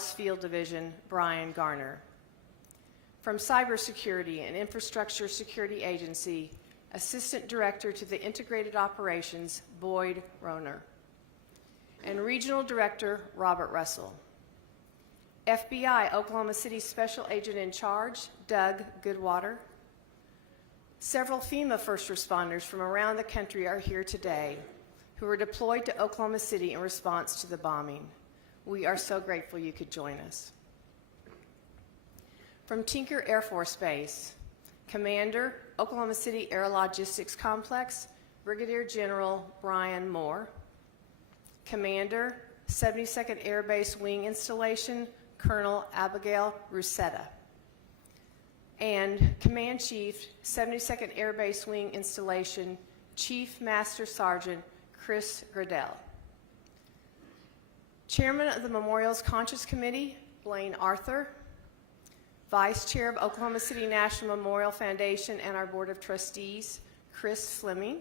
Field Division, Brian Garner. From Cybersecurity and Infrastructure Security Agency, Assistant Director to the Integrated Operations, Boyd Rohner. And Regional Director, Robert Russell. FBI Oklahoma City Special Agent in Charge, Doug Goodwater. Several FEMA first responders from around the country are here today who were deployed to Oklahoma City in response to the bombing. We are so grateful you could join us. From Tinker Air Force Base, Commander, Oklahoma City Air Logistics Complex, Brigadier General Brian Moore. Commander, 72nd Air Base Wing Installation, Colonel Abigail Rusetta. And Command Chief, 72nd Air Base Wing Installation, Chief Master Sergeant Chris Gradell. Chairman of the Memorials Conscious Committee, Blaine Arthur. Vice Chair of Oklahoma City National Memorial Foundation and our Board of Trustees, Chris Fleming.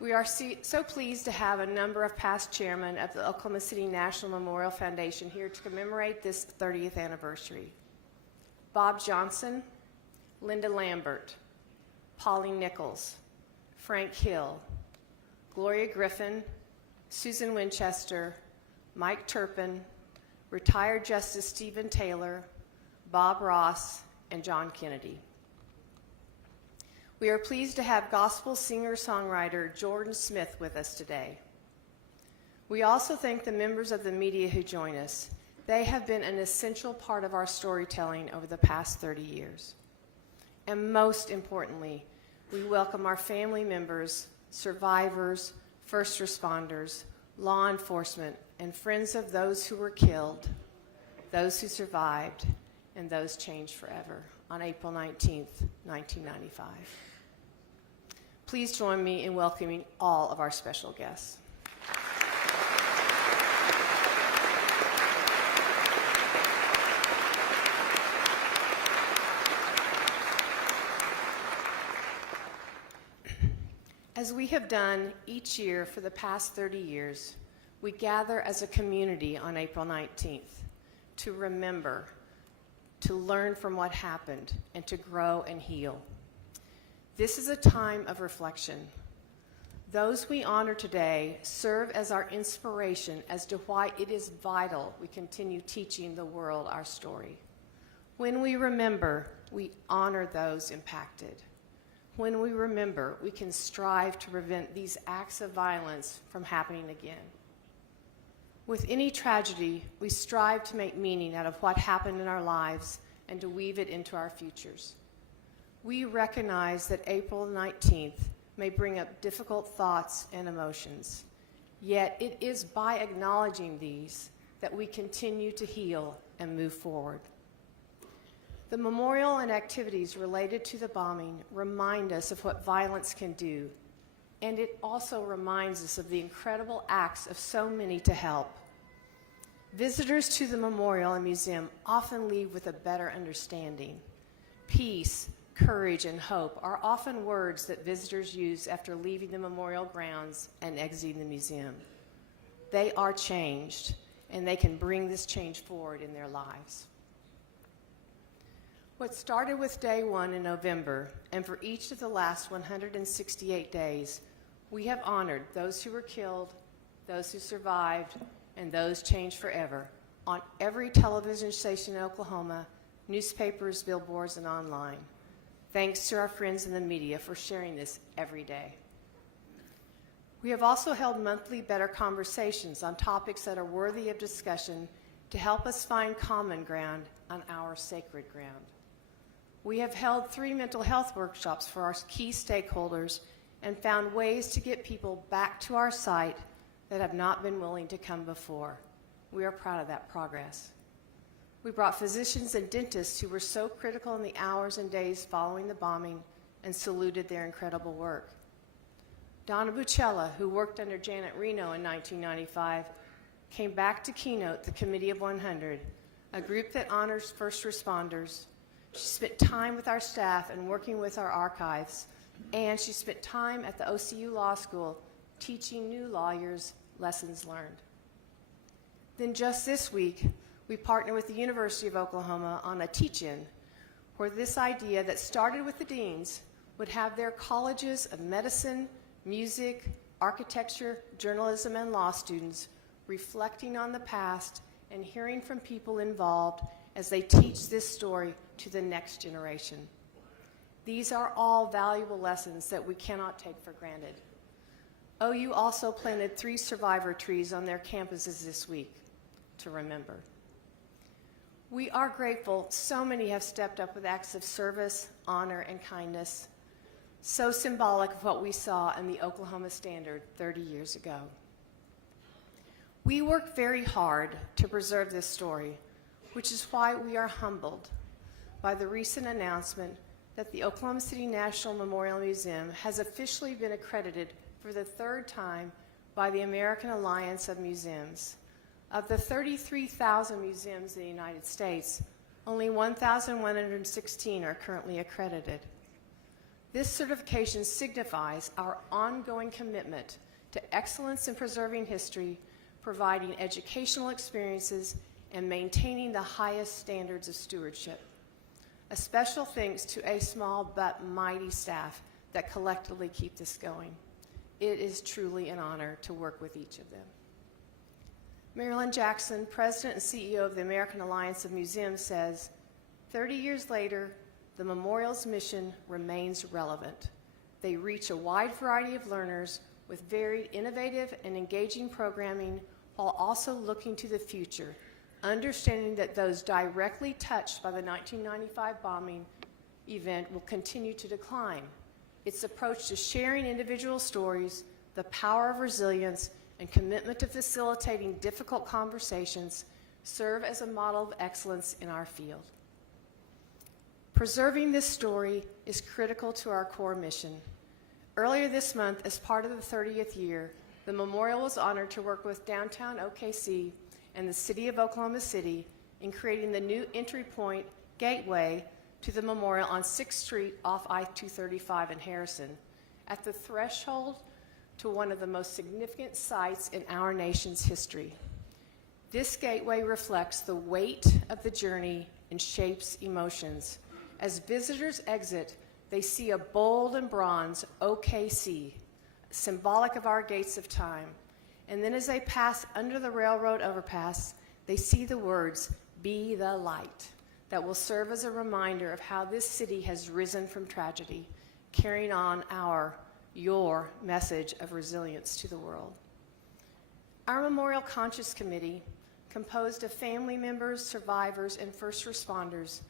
We are so pleased to have a number of past chairmen of the Oklahoma City National Memorial Foundation here to commemorate this 30th anniversary. Bob Johnson, Linda Lambert, Pauline Nichols, Frank Hill, Gloria Griffin, Susan Winchester, Mike Turpin, retired Justice Stephen Taylor, Bob Ross, and John Kennedy. We are pleased to have gospel singer-songwriter Jordan Smith with us today. We also thank the members of the media who join us. They have been an essential part of our storytelling over the past 30 years. And most importantly, we welcome our family members, survivors, first responders, law enforcement, and friends of those who were killed, those who survived, and those changed forever on April 19th, 1995. Please join me in welcoming all of our special guests. As we have done each year for the past 30 years, we gather as a community on April 19th to remember, to learn from what happened, and to grow and heal. This is a time of reflection. Those we honor today serve as our inspiration as to why it is vital we continue teaching the world our story. When we remember, we honor those impacted. When we remember, we can strive to prevent these acts of violence from happening again. With any tragedy, we strive to make meaning out of what happened in our lives and to weave it into our futures. We recognize that April 19th may bring up difficult thoughts and emotions, yet it is by acknowledging these that we continue to heal and move forward. The memorial and activities related to the bombing remind us of what violence can do, and it also reminds us of the incredible acts of so many to help. Visitors to the memorial and museum often leave with a better understanding. Peace, courage, and hope are often words that visitors use after leaving the memorial grounds and exiting the museum. They are changed, and they can bring this change forward in their lives. What started with day one in November, and for each of the last 168 days, we have honored those who were killed, those who survived, and those changed forever on every television station in Oklahoma, newspapers, billboards, and online. Thanks to our friends in the media for sharing this every day. We have also held monthly Better Conversations on topics that are worthy of discussion to help us find common ground on our sacred ground. We have held 3 mental health workshops for our key stakeholders and found ways to get people back to our site that have not been willing to come before. We are proud of that progress. We brought physicians and dentists who were so critical in the hours and days following the bombing and saluted their incredible work. Donna Bucella, who worked under Janet Reno in 1995, came back to keynote the Committee of 100, a group that honors first responders. She spent time with our staff and working with our archives, and she spent time at the OCU Law School teaching new lawyers lessons learned. Then just this week, we partnered with the University of Oklahoma on a teach-in where this idea that started with the deans would have their colleges of medicine, music, architecture, journalism, and law students reflecting on the past and hearing from people involved as they teach this story to the next generation. These are all valuable lessons that we cannot take for granted. OU also planted 3 survivor trees on their campuses this week to remember. We are grateful so many have stepped up with acts of service, honor, and kindness, so symbolic of what we saw in the Oklahoma Standard 30 years ago. We work very hard to preserve this story, which is why we are humbled by the recent announcement that the Oklahoma City National Memorial Museum has officially been accredited for the 3rd time by the American Alliance of Museums. Of the 33,000 museums in the United States, only 1,116 are currently accredited. This certification signifies our ongoing commitment to excellence in preserving history, providing educational experiences, and maintaining the highest standards of stewardship. A special thanks to a small but mighty staff that collectively keep this going. It is truly an honor to work with each of them. Marilyn Jackson, President and CEO of the American Alliance of Museums, says, 30 years later, the memorial's mission remains relevant. They reach a wide variety of learners with varied, innovative, and engaging programming while also looking to the future, understanding that those directly touched by the 1995 bombing event will continue to decline. Its approach to sharing individual stories, the power of resilience, and commitment to facilitating difficult conversations serve as a model of excellence in our field. Preserving this story is critical to our core mission. Earlier this month, as part of the 30th year, the memorial was honored to work with downtown OKC and the City of Oklahoma City in creating the new entry point gateway to the memorial on 6th Street off I-235 in Harrison, at the threshold to one of the most significant sites in our nation's history. This gateway reflects the weight of the journey and shapes emotions. As visitors exit, they see a bold and bronze OKC, symbolic of our gates of time. And then as they pass under the railroad overpass, they see the words, "Be the light," that will serve as a reminder of how this city has risen from tragedy, carrying on your message of resilience to the world. Our Memorial Conscious Committee, composed of family members, survivors, and first responders,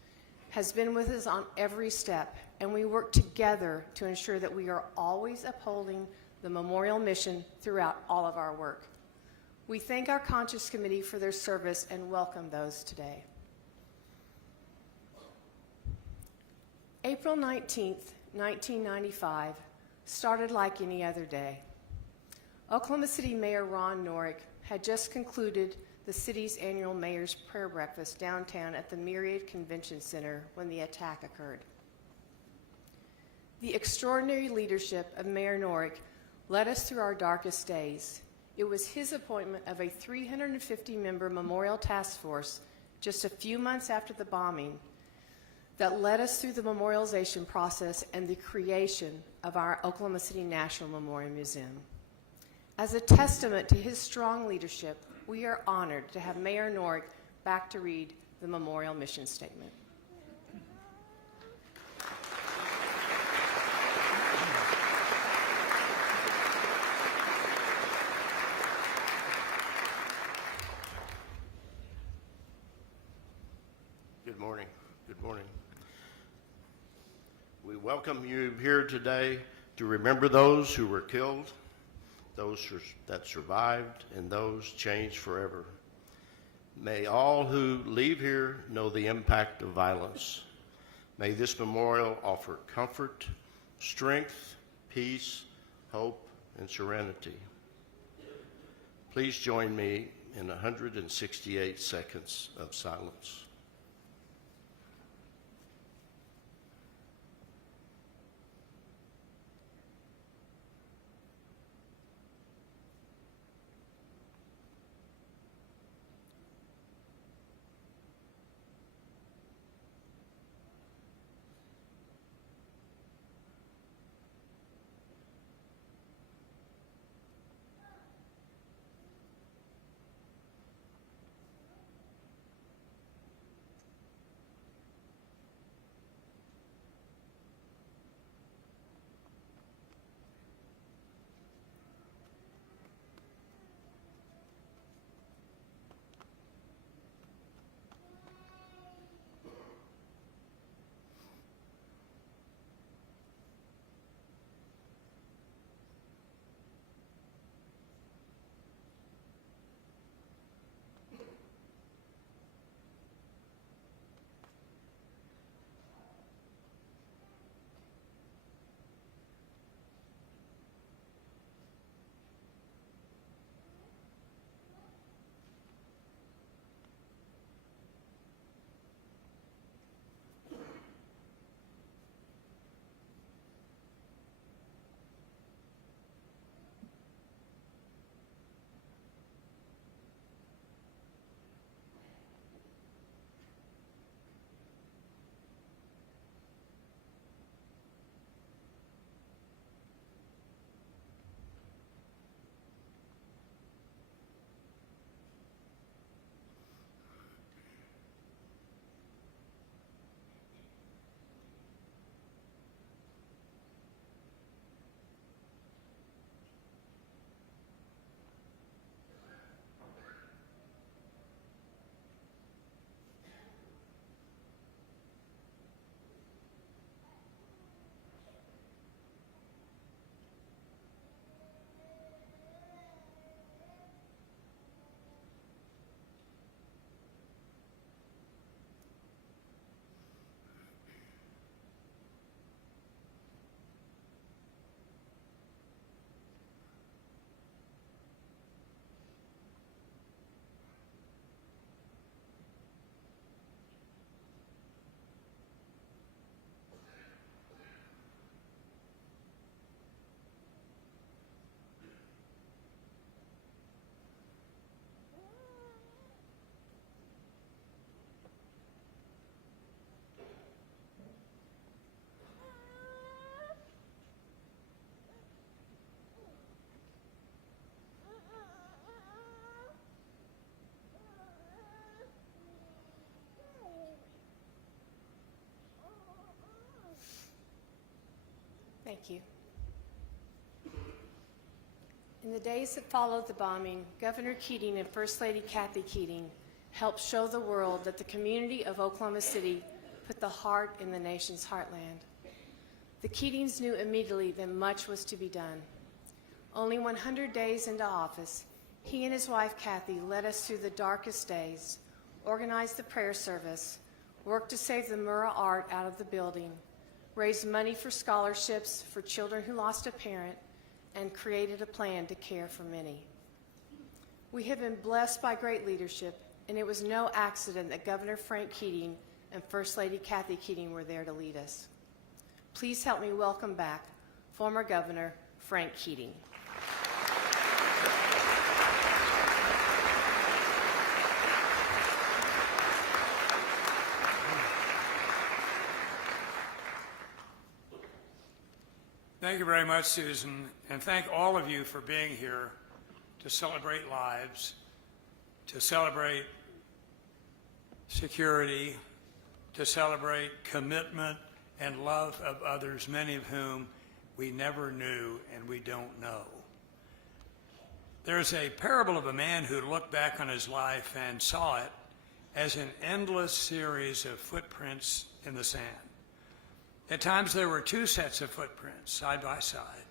has been with us on every step, and we work together to ensure that we are always upholding the memorial mission throughout all of our work. We thank our Conscious Committee for their service and welcome those today. April 19th, 1995 started like any other day. Oklahoma City Mayor Ron Norick had just concluded the city's annual Mayor's Prayer Breakfast downtown at the Myriad Convention Center when the attack occurred. The extraordinary leadership of Mayor Norick led us through our darkest days. It was his appointment of a 350-member memorial task force just a few months after the bombing that led us through the memorialization process and the creation of our Oklahoma City National Memorial Museum. As a testament to his strong leadership, we are honored to have Mayor Norick back to read the memorial mission statement. Good morning. Good morning. We welcome you here today to remember those who were killed, those that survived, and those changed forever. May all who leave here know the impact of violence. May this memorial offer comfort, strength, peace, hope, and serenity. Please join me in 168 seconds of silence. Thank you. In the days that followed the bombing, Governor Keating and First Lady Kathy Keating helped show the world that the community of Oklahoma City put the heart in the nation's heartland. The Keatings knew immediately that much was to be done. Only 100 days into office, he and his wife Kathy led us through the darkest days, organized the prayer service, worked to save the Murrah art out of the building, raised money for scholarships for children who lost a parent, and created a plan to care for many. We have been blessed by great leadership, and it was no accident that Governor Frank Keating and First Lady Kathy Keating were there to lead us. Please help me welcome back former Governor Frank Keating. Thank you very much, Susan, and thank all of you for being here to celebrate lives, to celebrate security, to celebrate commitment and love of others, many of whom we never knew and we don't know. There's a parable of a man who looked back on his life and saw it as an endless series of footprints in the sand. At times there were two sets of footprints side by side,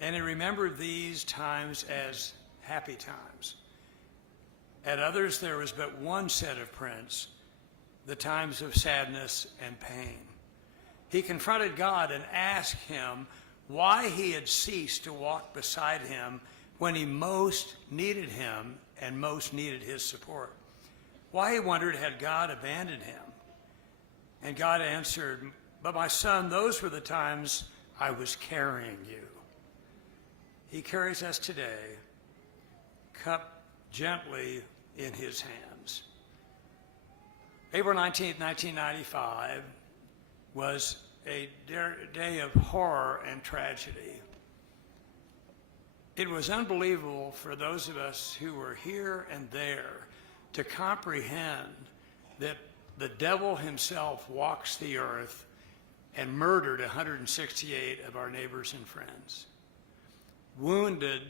and he remembered these times as happy times. At others there was but one set of prints, the times of sadness and pain. He confronted God and asked him why he had ceased to walk beside him when he most needed him and most needed his support. Why, he wondered, had God abandoned him? And God answered, "But my son, those were the times I was carrying you." He carries us today, cup gently in his hands. April 19th, 1995 was a day of horror and tragedy. It was unbelievable for those of us who were here and there to comprehend that the devil himself walks the earth and murdered 168 of our neighbors and friends, wounded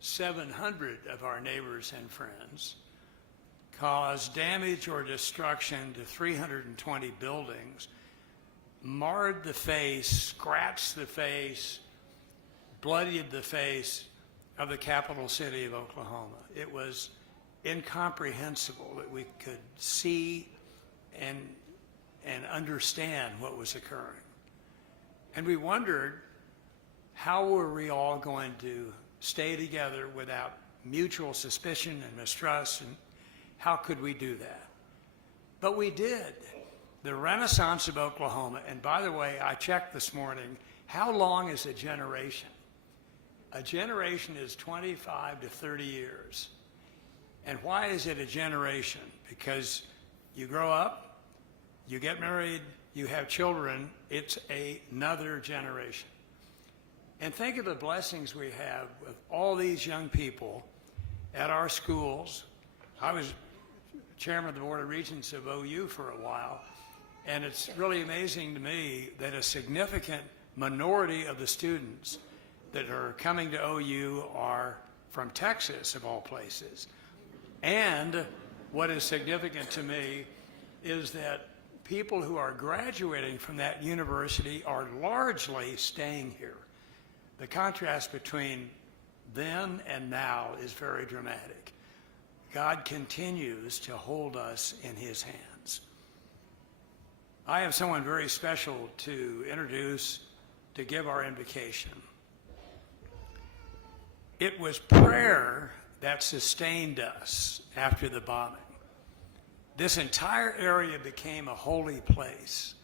700 of our neighbors and friends, caused damage or destruction to 320 buildings, marred the face, scratched the face, bloodied the face of the capital city of Oklahoma. It was incomprehensible that we could see and understand what was occurring. And we wondered, how were we all going to stay together without mutual suspicion and mistrust, and how could we do that? But we did. The Renaissance of Oklahoma, and by the way, I checked this morning, how long is a generation? A generation is 25 to 30 years. And why is it a generation? Because you grow up, you get married, you have children, it's another generation. And think of the blessings we have with all these young people at our schools. I was chairman of the Board of Regents of OU for a while, and it's really amazing to me that a significant minority of the students that are coming to OU are from Texas, of all places. And what is significant to me is that people who are graduating from that university are largely staying here. The contrast between then and now is very dramatic. God continues to hold us in his hands. I have someone very special to introduce to give our invocation. It was prayer that sustained us after the bombing. This entire area became a holy place.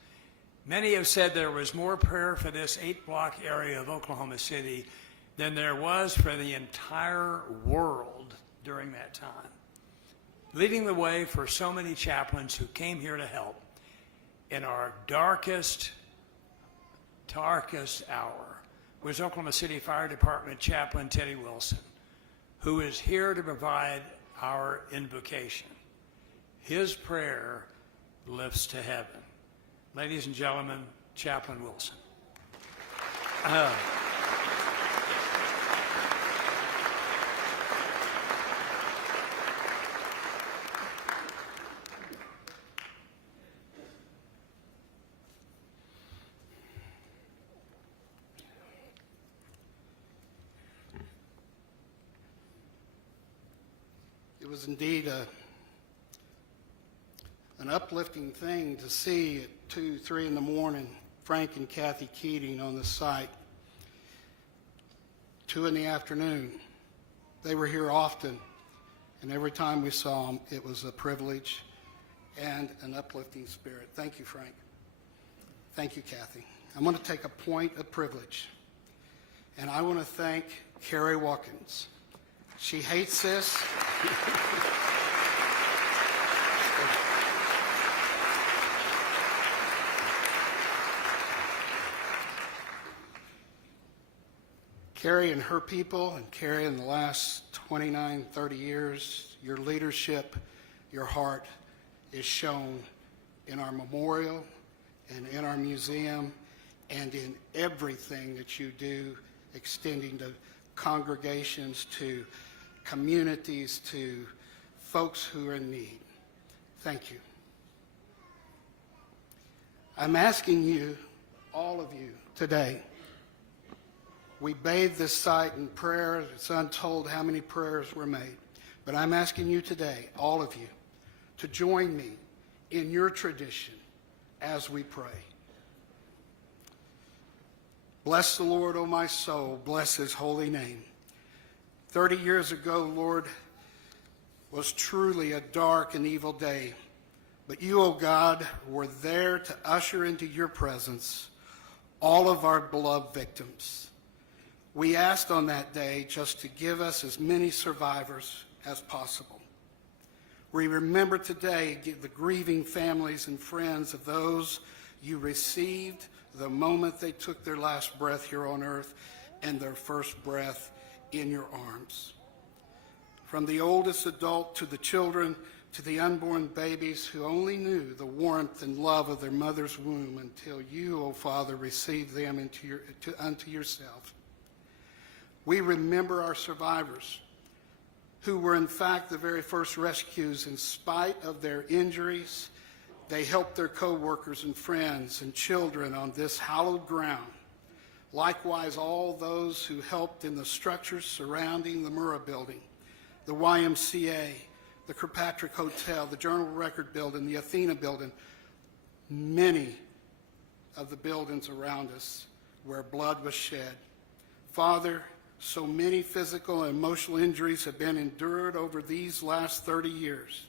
Many have said there was more prayer for this 8-block area of Oklahoma City than there was for the entire world during that time. Leading the way for so many chaplains who came here to help in our darkest hour was Oklahoma City Fire Department Chaplain Teddy Wilson, who is here to provide our invocation. His prayer lifts to heaven. Ladies and gentlemen, Chaplain Wilson. It was indeed an uplifting thing to see at 2, 3 in the morning Frank and Kathy Keating on the site. 2 in the afternoon. They were here often, and every time we saw them, it was a privilege and an uplifting spirit. Thank you, Frank. Thank you, Kathy. I'm going to take a point of privilege, and I want to thank Carrie Watkins. She hates this. Carrie and her people, and Carrie in the last 29, 30 years, your leadership, your heart is shown in our memorial and in our museum and in everything that you do, extending to congregations, to communities, to folks who are in need. Thank you. I'm asking you, all of you, today, we bathe this site in prayer. It's untold how many prayers were made. But I'm asking you today, all of you, to join me in your tradition as we pray. Bless the Lord, O my soul. Bless his holy name. 30 years ago, Lord, was truly a dark and evil day. But you, O God, were there to usher into your presence all of our beloved victims. We asked on that day just to give us as many survivors as possible. We remember today the grieving families and friends of those you received the moment they took their last breath here on earth and their first breath in your arms. From the oldest adult to the children to the unborn babies who only knew the warmth and love of their mother's womb until you, O Father, received them unto yourself. We remember our survivors who were in fact the very first rescues. In spite of their injuries, they helped their co-workers and friends and children on this hallowed ground. Likewise, all those who helped in the structures surrounding the Murrah Building, the YMCA, the Kirkpatrick Hotel, the Journal Record Building, the Athena Building, many of the buildings around us where blood was shed. Father, so many physical and emotional injuries have been endured over these last 30 years.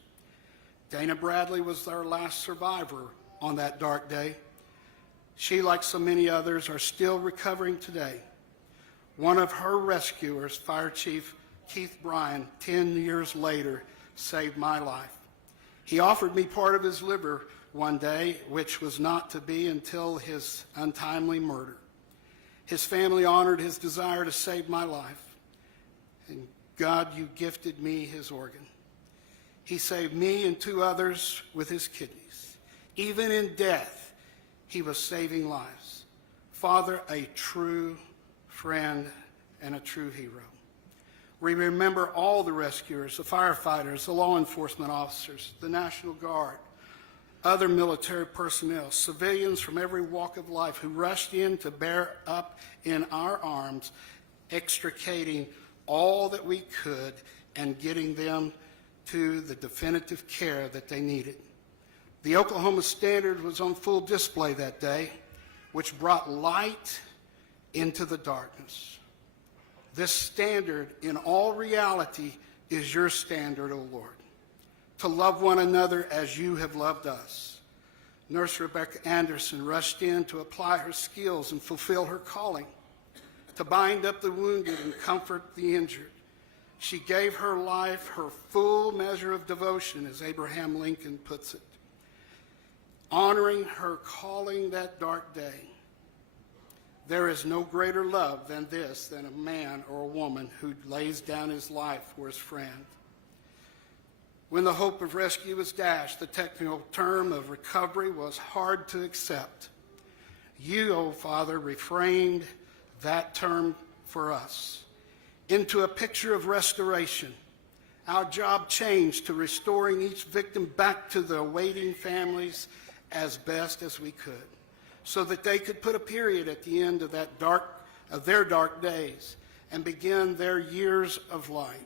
Dana Bradley was our last survivor on that dark day. She, like so many others, are still recovering today. One of her rescuers, Fire Chief Keith Bryan, 10 years later, saved my life. He offered me part of his liver one day, which was not to be until his untimely murder. His family honored his desire to save my life. And God, you gifted me his organ. He saved me and 2 others with his kidneys. Even in death, he was saving lives. Father, a true friend and a true hero. We remember all the rescuers, the firefighters, the law enforcement officers, the National Guard, other military personnel, civilians from every walk of life who rushed in to bear up in our arms, extricating all that we could and getting them to the definitive care that they needed. The Oklahoma Standard was on full display that day, which brought light into the darkness. This standard, in all reality, is your standard, O Lord. To love one another as you have loved us. Nurse Rebecca Anderson rushed in to apply her skills and fulfill her calling, to bind up the wounded and comfort the injured. She gave her life her full measure of devotion, as Abraham Lincoln puts it, honoring her calling that dark day. There is no greater love than this, than a man or a woman who lays down his life for his friend. When the hope of rescue was dashed, the technical term of recovery was hard to accept. You, O Father, refrained that term for us into a picture of restoration. Our job changed to restoring each victim back to their waiting families as best as we could, so that they could put a period at the end of their dark days and begin their years of light.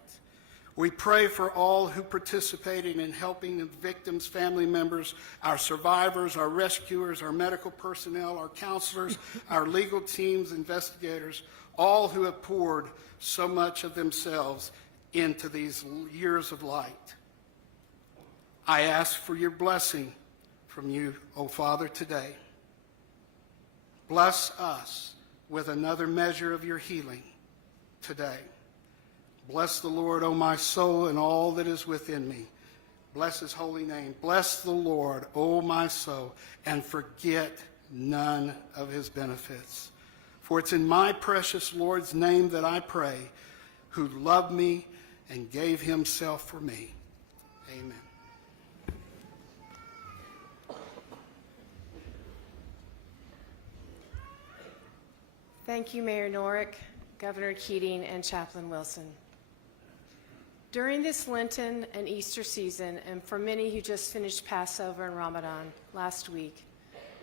We pray for all who participated in helping the victims' family members, our survivors, our rescuers, our medical personnel, our counselors, our legal teams, investigators, all who have poured so much of themselves into these years of light. I ask for your blessing from you, O Father, today. Bless us with another measure of your healing today. Bless the Lord, O my soul, and all that is within me. Bless his holy name. Bless the Lord, O my soul, and forget none of his benefits. For it's in my precious Lord's name that I pray, who loved me and gave himself for me. Amen. Thank you, Mayor Norick, Governor Keating, and Chaplain Wilson. During this Lenten and Easter season, and for many who just finished Passover and Ramadan last week,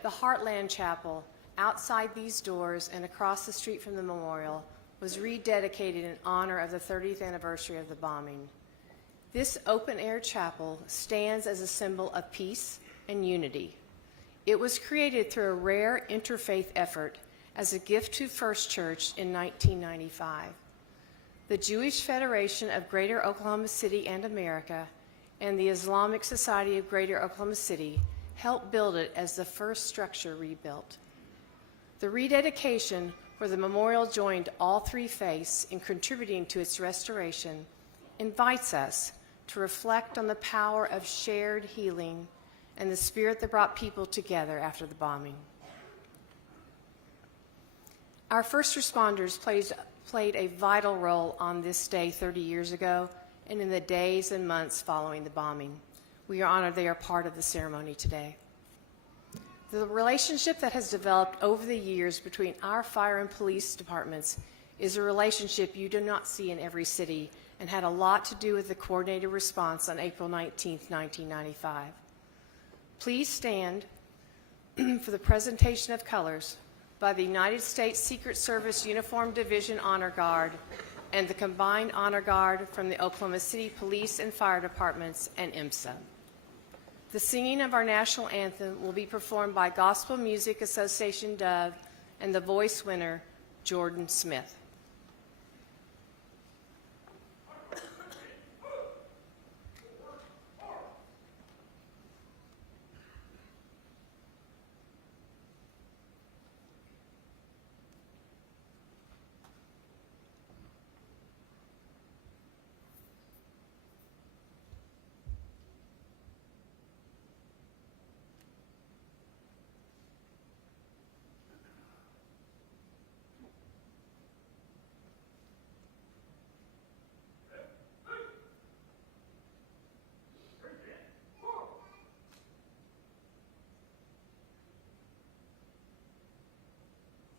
the Heartland Chapel outside these doors and across the street from the memorial was rededicated in honor of the 30th anniversary of the bombing. This open-air chapel stands as a symbol of peace and unity. It was created through a rare interfaith effort as a gift to First Church in 1995. The Jewish Federation of Greater Oklahoma City and America and the Islamic Society of Greater Oklahoma City helped build it as the first structure rebuilt. The rededication, where the memorial joined all three faiths in contributing to its restoration, invites us to reflect on the power of shared healing and the spirit that brought people together after the bombing. Our first responders played a vital role on this day 30 years ago and in the days and months following the bombing. We are honored they are part of the ceremony today. The relationship that has developed over the years between our fire and police departments is a relationship you do not see in every city and had a lot to do with the coordinated response on April 19, 1995. Please stand for the presentation of colors by the United States Secret Service Uniform Division Honor Guard and the Combined Honor Guard from the Oklahoma City Police and Fire Departments and IMSA. The singing of our national anthem will be performed by Gospel Music Association Dove and the voice winner, Jordan Smith.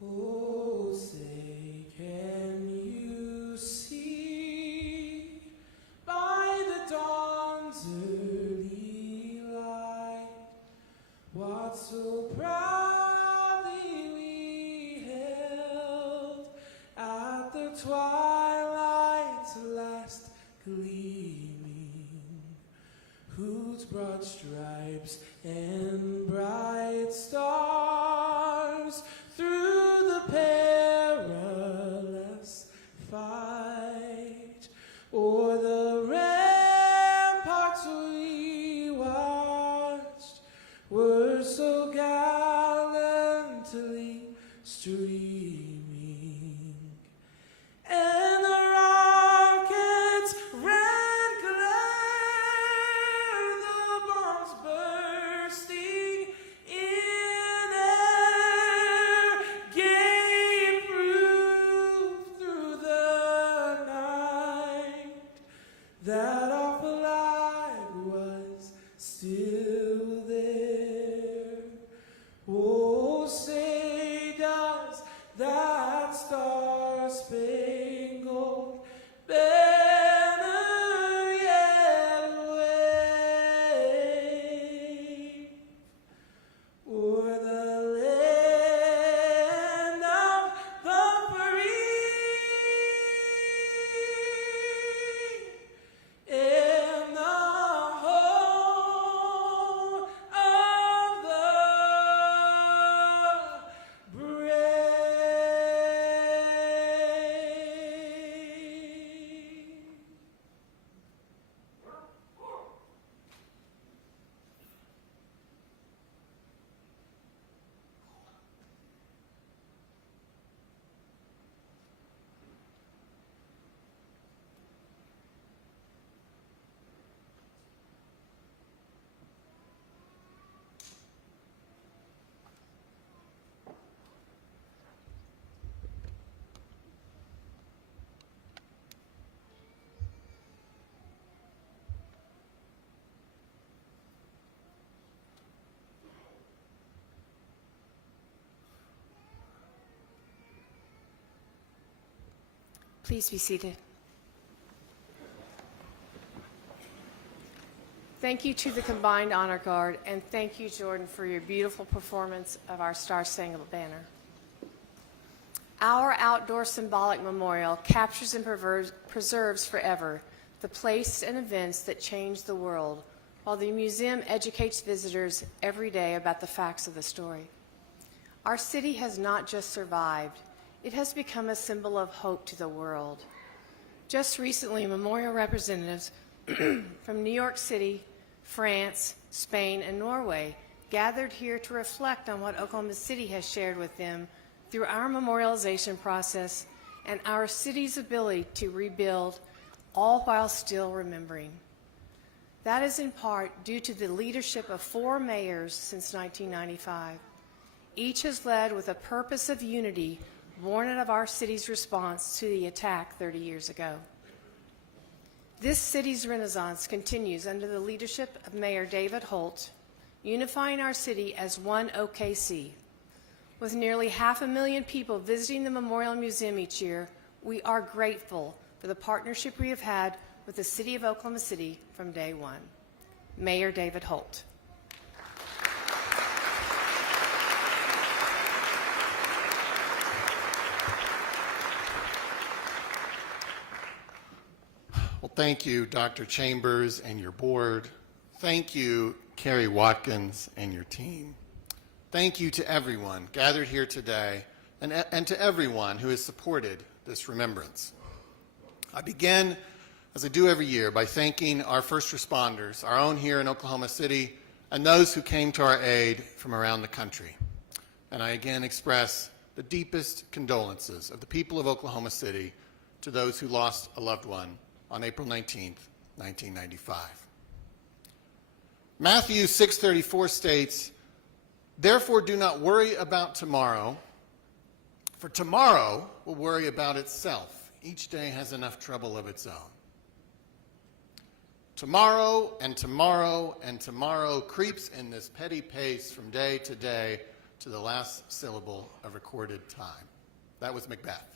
Oh, say, can you see by the dawn's early light what so proudly we held at the twilight's last gleaming, whose broad stripes and bright stars through the perilous fight o'er the ramparts we watched were so gallantly streaming, and the rocket's red glare, the bombs bursting in Please be seated. Thank you to the Combined Honor Guard, and thank you, Jordan, for your beautiful performance of our Star Spangled Banner. Our outdoor symbolic memorial captures and preserves forever the place and events that changed the world, while the museum educates visitors every day about the facts of the story. Our city has not just survived, it has become a symbol of hope to the world. Just recently, memorial representatives from New York City, France, Spain, and Norway gathered here to reflect on what Oklahoma City has shared with them through our memorialization process and our city's ability to rebuild, all while still remembering. That is in part due to the leadership of 4 mayors since 1995. Each has led with a purpose of unity born out of our city's response to the attack 30 years ago. This city's renaissance continues under the leadership of Mayor David Holt, unifying our city as one OKC. With nearly 500,000 people visiting the Memorial Museum each year, we are grateful for the partnership we have had with the City of Oklahoma City from day one. Mayor David Holt. Well, thank you, Dr. Chambers and your board. Thank you, Carrie Watkins and your team. Thank you to everyone gathered here today and to everyone who has supported this remembrance. I begin, as I do every year, by thanking our first responders, our own here in Oklahoma City, and those who came to our aid from around the country. And I again express the deepest condolences of the people of Oklahoma City to those who lost a loved one on April 19th, 1995. Matthew 6:34 states, "Therefore do not worry about tomorrow, for tomorrow will worry about itself. Each day has enough trouble of its own." Tomorrow and tomorrow and tomorrow creeps in this petty pace from day to day to the last syllable of recorded time. That was Macbeth.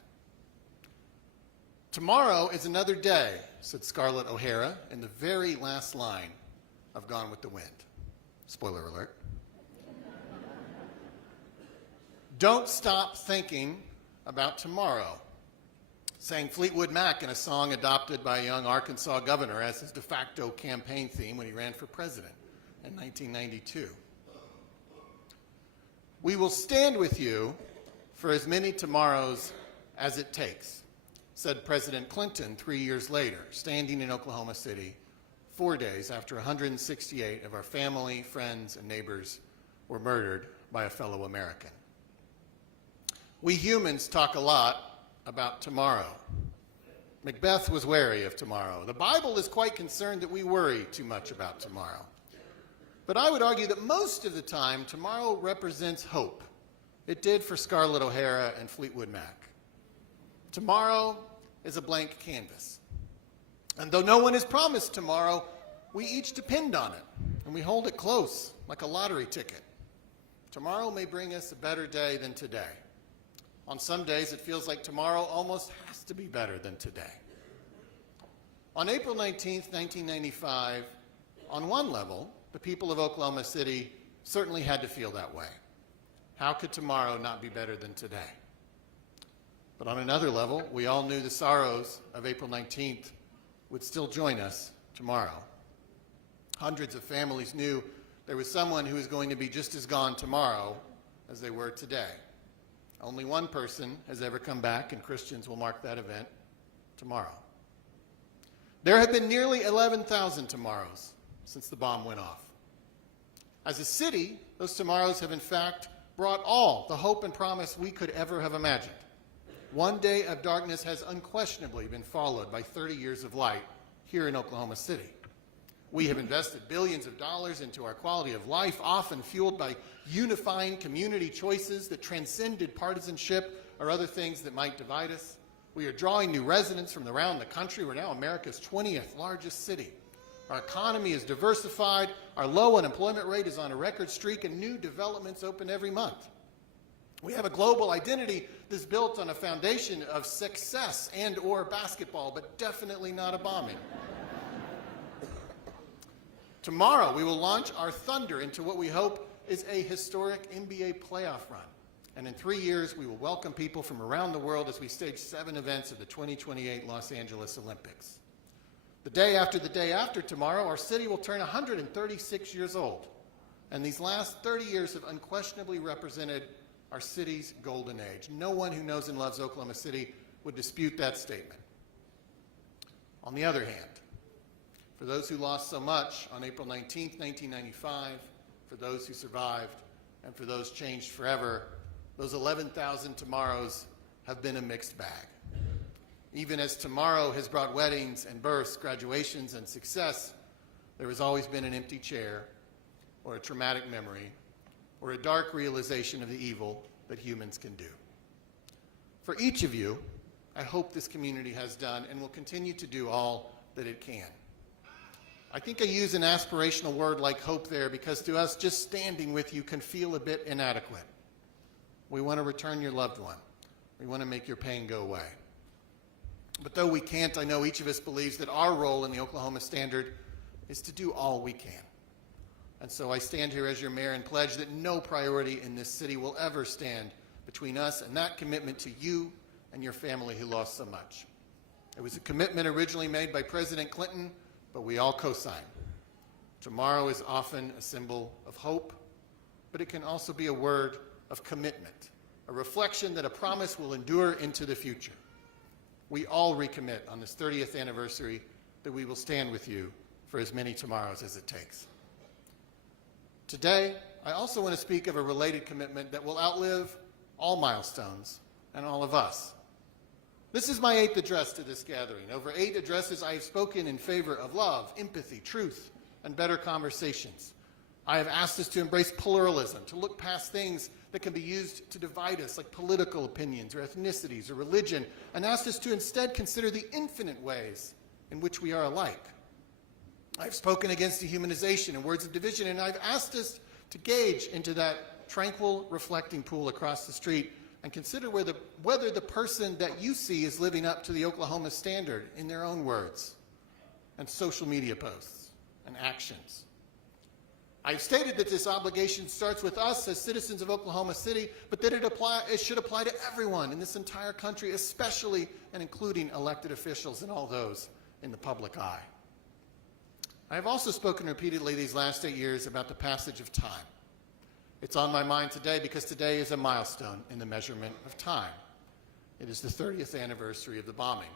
"Tomorrow is another day," said Scarlett O'Hara in the very last line of Gone with the Wind. Spoiler alert. "Don't stop thinking about tomorrow," sang Fleetwood Mac in a song adopted by a young Arkansas governor as his de facto campaign theme when he ran for president in 1992. "We will stand with you for as many tomorrows as it takes," said President Clinton 3 years later, standing in Oklahoma City 4 days after 168 of our family, friends, and neighbors were murdered by a fellow American. We humans talk a lot about tomorrow. Macbeth was wary of tomorrow. The Bible is quite concerned that we worry too much about tomorrow. But I would argue that most of the time, tomorrow represents hope. It did for Scarlett O'Hara and Fleetwood Mac. Tomorrow is a blank canvas. And though no one is promised tomorrow, we each depend on it, and we hold it close, like a lottery ticket. Tomorrow may bring us a better day than today. On some days, it feels like tomorrow almost has to be better than today. On April 19th, 1995, on one level, the people of Oklahoma City certainly had to feel that way. How could tomorrow not be better than today? But on another level, we all knew the sorrows of April 19th would still join us tomorrow. Hundreds of families knew there was someone who was going to be just as gone tomorrow as they were today. Only one person has ever come back, and Christians will mark that event tomorrow. There have been nearly 11,000 tomorrows since the bomb went off. As a city, those tomorrows have in fact brought all the hope and promise we could ever have imagined. One day of darkness has unquestionably been followed by 30 years of light here in Oklahoma City. We have invested billions of dollars into our quality of life, often fueled by unifying community choices that transcended partisanship or other things that might divide us. We are drawing new residents from around the country. We're now America's 20th largest city. Our economy is diversified, our low unemployment rate is on a record streak, and new developments open every month. We have a global identity that's built on a foundation of success and or basketball, but definitely not a bombing. Tomorrow, we will launch our thunder into what we hope is a historic NBA playoff run. And in 3 years, we will welcome people from around the world as we stage 7 events of the 2028 Los Angeles Olympics. The day after tomorrow, our city will turn 136 years old. And these last 30 years have unquestionably represented our city's golden age. No one who knows and loves Oklahoma City would dispute that statement. On the other hand, for those who lost so much on April 19th, 1995, for those who survived, and for those changed forever, those 11,000 tomorrows have been a mixed bag. Even as tomorrow has brought weddings and births, graduations and success, there has always been an empty chair, or a traumatic memory, or a dark realization of the evil that humans can do. For each of you, I hope this community has done and will continue to do all that it can. I think I use an aspirational word like hope there because to us, just standing with you can feel a bit inadequate. We want to return your loved one. We want to make your pain go away. But though we can't, I know each of us believes that our role in the Oklahoma Standard is to do all we can. And so I stand here as your mayor and pledge that no priority in this city will ever stand between us and that commitment to you and your family who lost so much. It was a commitment originally made by President Clinton, but we all co-sign. Tomorrow is often a symbol of hope, but it can also be a word of commitment, a reflection that a promise will endure into the future. We all recommit on this 30th anniversary that we will stand with you for as many tomorrows as it takes. Today, I also want to speak of a related commitment that will outlive all milestones and all of us. This is my 8th address to this gathering. Over 8 addresses, I have spoken in favor of love, empathy, truth, and better conversations. I have asked us to embrace pluralism, to look past things that can be used to divide us, like political opinions or ethnicities or religion, and asked us to instead consider the infinite ways in which we are alike. I've spoken against dehumanization and words of division, and I've asked us to gauge into that tranquil, reflecting pool across the street and consider whether the person that you see is living up to the Oklahoma Standard in their own words and social media posts and actions. I've stated that this obligation starts with us as citizens of Oklahoma City, but that it should apply to everyone in this entire country, especially and including elected officials and all those in the public eye. I have also spoken repeatedly these last 8 years about the passage of time. It's on my mind today because today is a milestone in the measurement of time. It is the 30th anniversary of the bombing.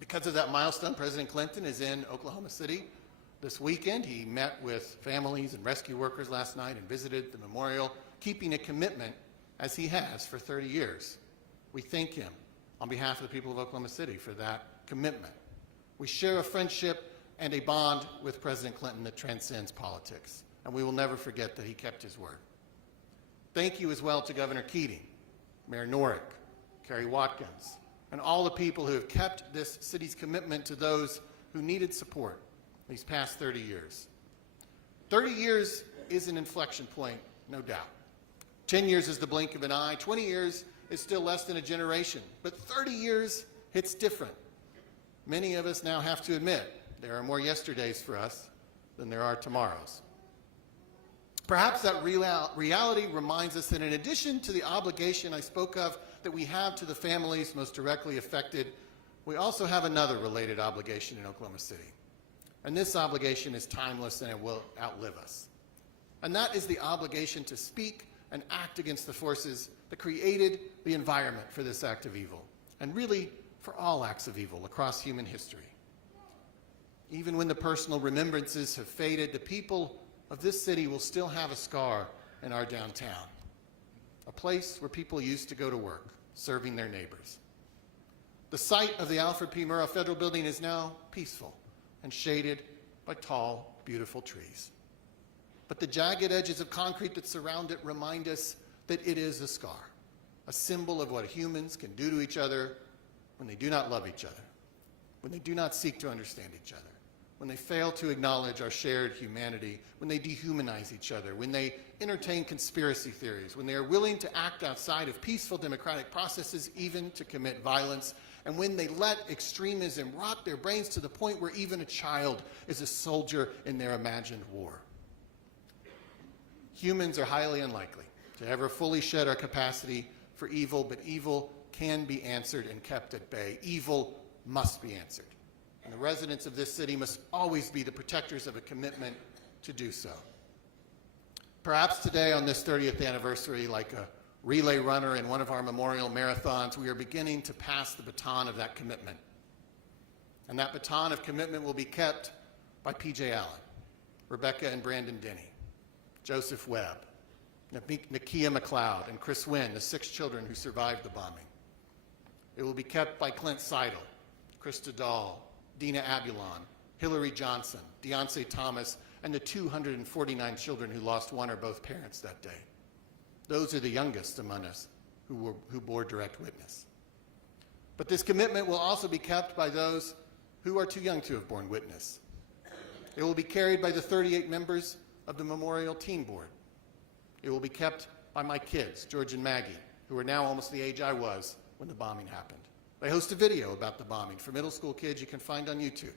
Because of that milestone, President Clinton is in Oklahoma City this weekend. He met with families and rescue workers last night and visited the memorial, keeping a commitment as he has for 30 years. We thank him on behalf of the people of Oklahoma City for that commitment. We share a friendship and a bond with President Clinton that transcends politics, and we will never forget that he kept his word. Thank you as well to Governor Keating, Mayor Norick, Kerry Watkins, and all the people who have kept this city's commitment to those who needed support these past 30 years. 30 years is an inflection point, no doubt. 10 years is the blink of an eye. 20 years is still less than a generation. But 30 years hits different. Many of us now have to admit there are more yesterdays for us than there are tomorrows. Perhaps that reality reminds us that in addition to the obligation I spoke of that we have to the families most directly affected, we also have another related obligation in Oklahoma City. And this obligation is timeless and it will outlive us. And that is the obligation to speak and act against the forces that created the environment for this act of evil, and really for all acts of evil across human history. Even when the personal remembrances have faded, the people of this city will still have a scar in our downtown, a place where people used to go to work, serving their neighbors. The site of the Alfred P. Murrah Federal Building is now peaceful and shaded by tall, beautiful trees. But the jagged edges of concrete that surround it remind us that it is a scar, a symbol of what humans can do to each other when they do not love each other, when they do not seek to understand each other, when they fail to acknowledge our shared humanity, when they dehumanize each other, when they entertain conspiracy theories, when they are willing to act outside of peaceful democratic processes, even to commit violence, and when they let extremism rot their brains to the point where even a child is a soldier in their imagined war. Humans are highly unlikely to ever fully shed our capacity for evil, but evil can be answered and kept at bay. Evil must be answered. And the residents of this city must always be the protectors of a commitment to do so. Perhaps today, on this 30th anniversary, like a relay runner in one of our memorial marathons, we are beginning to pass the baton of that commitment. And that baton of commitment will be kept by P.J. Allen, Rebecca and Brandon Denny, Joseph Webb, Nakia McLeod, and Chris Wynn, the 6 children who survived the bombing. It will be kept by Clint Seidel, Krista Dahl, Dina Abulon, Hillary Johnson, Deontay Thomas, and the 249 children who lost one or both parents that day. Those are the youngest among us who bore direct witness. But this commitment will also be kept by those who are too young to have borne witness. It will be carried by the 38 members of the Memorial Teen Board. It will be kept by my kids, George and Maggie, who are now almost the age I was when the bombing happened. They host a video about the bombing for middle school kids you can find on YouTube.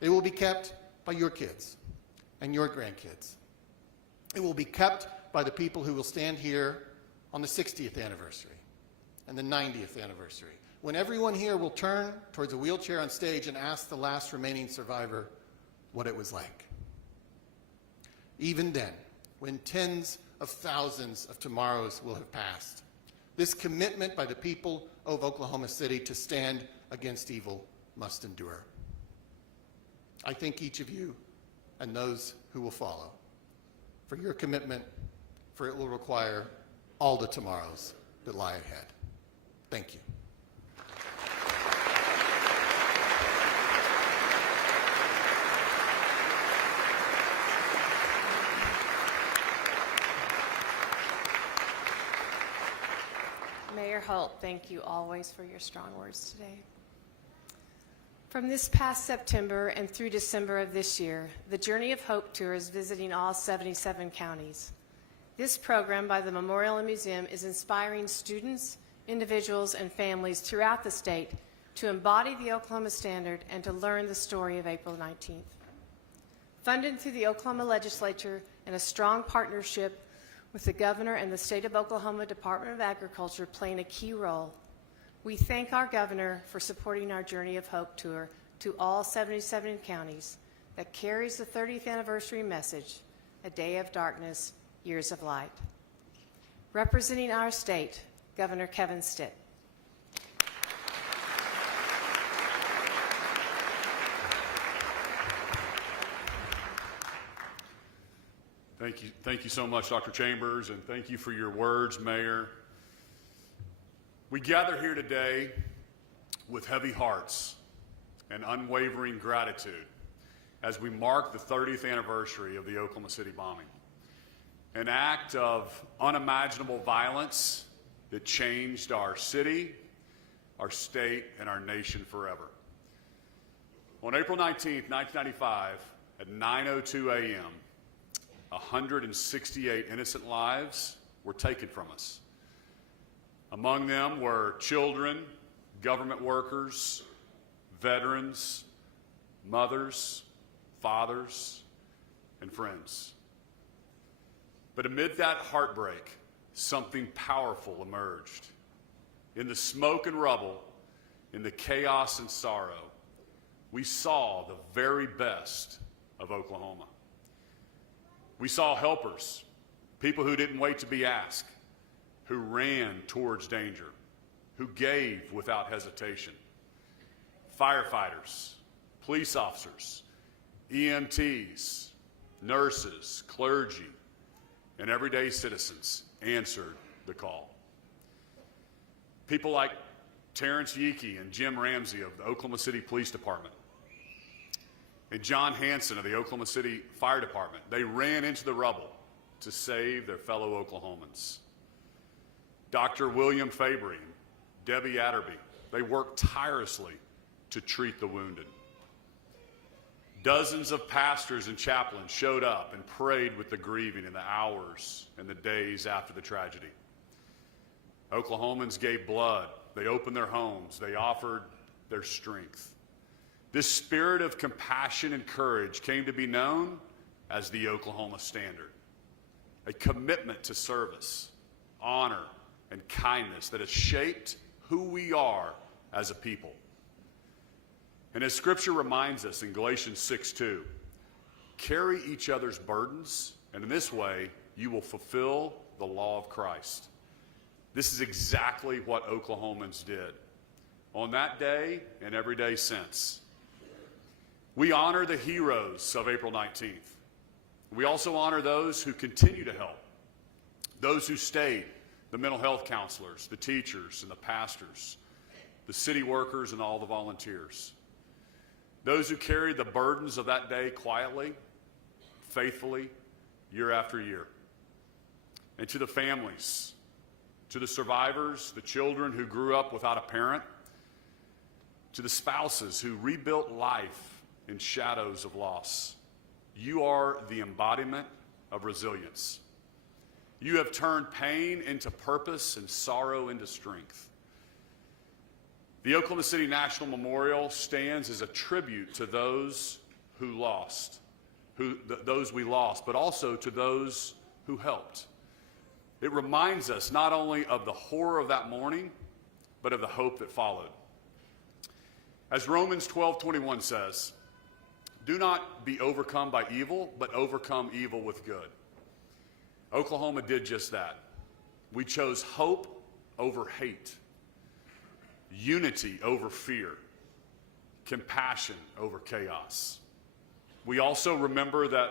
It will be kept by your kids and your grandkids. It will be kept by the people who will stand here on the 60th anniversary and the 90th anniversary, when everyone here will turn towards a wheelchair on stage and ask the last remaining survivor what it was like. Even then, when tens of thousands of tomorrows will have passed, this commitment by the people of Oklahoma City to stand against evil must endure. I thank each of you and those who will follow for your commitment, for it will require all the tomorrows that lie ahead. Thank you. Mayor Holt, thank you always for your strong words today. From this past September and through December of this year, the Journey of Hope Tour is visiting all 77 counties. This program by the Memorial and Museum is inspiring students, individuals, and families throughout the state to embody the Oklahoma Standard and to learn the story of April 19th. Funded through the Oklahoma Legislature and a strong partnership with the Governor and the State of Oklahoma Department of Agriculture playing a key role, we thank our Governor for supporting our Journey of Hope Tour to all 77 counties that carries the 30th anniversary message, a day of darkness, years of light. Representing our state, Governor Kevin Stitt. Thank you so much, Dr. Chambers, and thank you for your words, Mayor. We gather here today with heavy hearts and unwavering gratitude as we mark the 30th anniversary of the Oklahoma City bombing, an act of unimaginable violence that changed our city, our state, and our nation forever. On April 19th, 1995, at 9:02 a.m., 168 innocent lives were taken from us. Among them were children, government workers, veterans, mothers, fathers, and friends. But amid that heartbreak, something powerful emerged. In the smoke and rubble, in the chaos and sorrow, we saw the very best of Oklahoma. We saw helpers, people who didn't wait to be asked, who ran towards danger, who gave without hesitation. Firefighters, police officers, EMTs, nurses, clergy, and everyday citizens answered the call. People like Terrence Yeekey and Jim Ramsey of the Oklahoma City Police Department, and John Hanson of the Oklahoma City Fire Department, they ran into the rubble to save their fellow Oklahomans. Dr. William Fabry and Debbie Atterby, they worked tirelessly to treat the wounded. Dozens of pastors and chaplains showed up and prayed with the grieving in the hours and the days after the tragedy. Oklahomans gave blood. They opened their homes. They offered their strength. This spirit of compassion and courage came to be known as the Oklahoma Standard, a commitment to service, honor, and kindness that has shaped who we are as a people. And as Scripture reminds us in Galatians 6:2, carry each other's burdens, and in this way you will fulfill the law of Christ. This is exactly what Oklahomans did on that day and every day since. We honor the heroes of April 19th. We also honor those who continue to help, those who stayed, the mental health counselors, the teachers and the pastors, the city workers and all the volunteers, those who carried the burdens of that day quietly, faithfully, year after year. And to the families, to the survivors, the children who grew up without a parent, to the spouses who rebuilt life in shadows of loss, you are the embodiment of resilience. You have turned pain into purpose and sorrow into strength. The Oklahoma City National Memorial stands as a tribute to those who lost, those we lost, but also to those who helped. It reminds us not only of the horror of that morning, but of the hope that followed. As Romans 12:21 says, do not be overcome by evil, but overcome evil with good. Oklahoma did just that. We chose hope over hate, unity over fear, compassion over chaos. We also remember that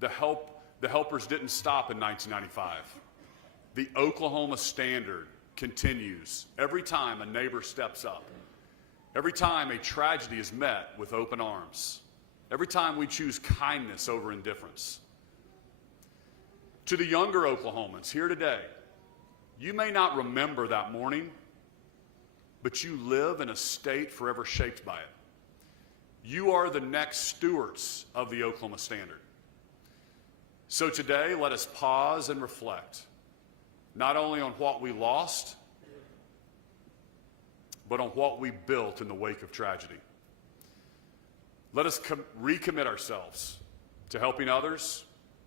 the helpers didn't stop in 1995. The Oklahoma Standard continues every time a neighbor steps up, every time a tragedy is met with open arms, every time we choose kindness over indifference. To the younger Oklahomans here today, you may not remember that morning, but you live in a state forever shaped by it. You are the next stewards of the Oklahoma Standard. So today, let us pause and reflect, not only on what we lost, but on what we built in the wake of tragedy. Let us recommit ourselves to helping others,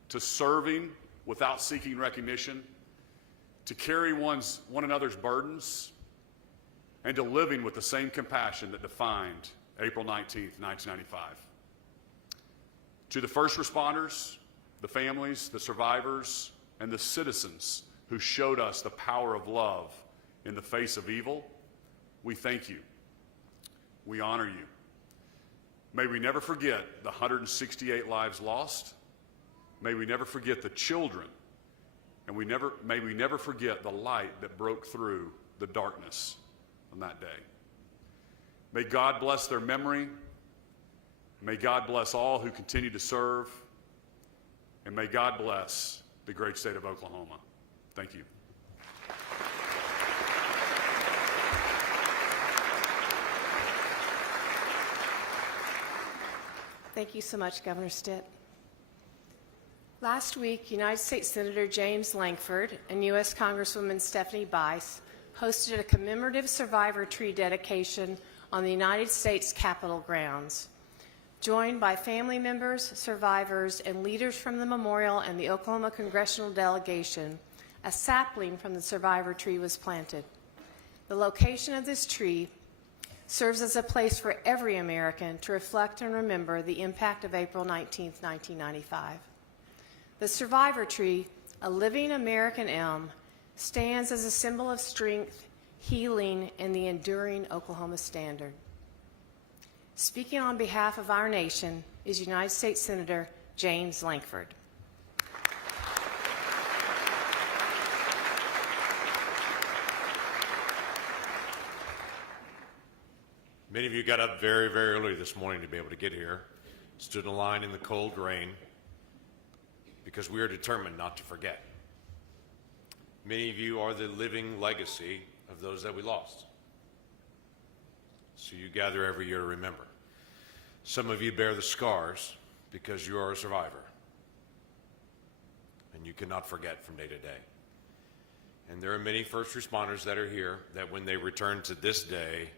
to serving without seeking recognition, to carry one another's burdens, and to living with the same compassion that defined April 19th, 1995. To the first responders, the families, the survivors, and the citizens who showed us the power of love in the face of evil, we thank you. We honor you. May we never forget the 168 lives lost. May we never forget the children, and may we never forget the light that broke through the darkness on that day. May God bless their memory. May God bless all who continue to serve. And may God bless the great state of Oklahoma. Thank you. Thank you so much, Governor Stitt. Last week, United States Senator James Langford and U.S. Congresswoman Stephanie Bice hosted a commemorative survivor tree dedication on the United States Capitol grounds. Joined by family members, survivors, and leaders from the memorial and the Oklahoma congressional delegation, a sapling from the survivor tree was planted. The location of this tree serves as a place for every American to reflect and remember the impact of April 19, 1995. The survivor tree, a living American elm, stands as a symbol of strength, healing, and the enduring Oklahoma Standard. Speaking on behalf of our nation is United States Senator James Langford. Many of you got up very, very early this morning to be able to get here, stood in line in the cold rain, because we are determined not to forget. Many of you are the living legacy of those that we lost. So you gather every year to remember. Some of you bear the scars because you are a survivor, and you cannot forget from day to day. And there are many first responders that are here that when they return to this day,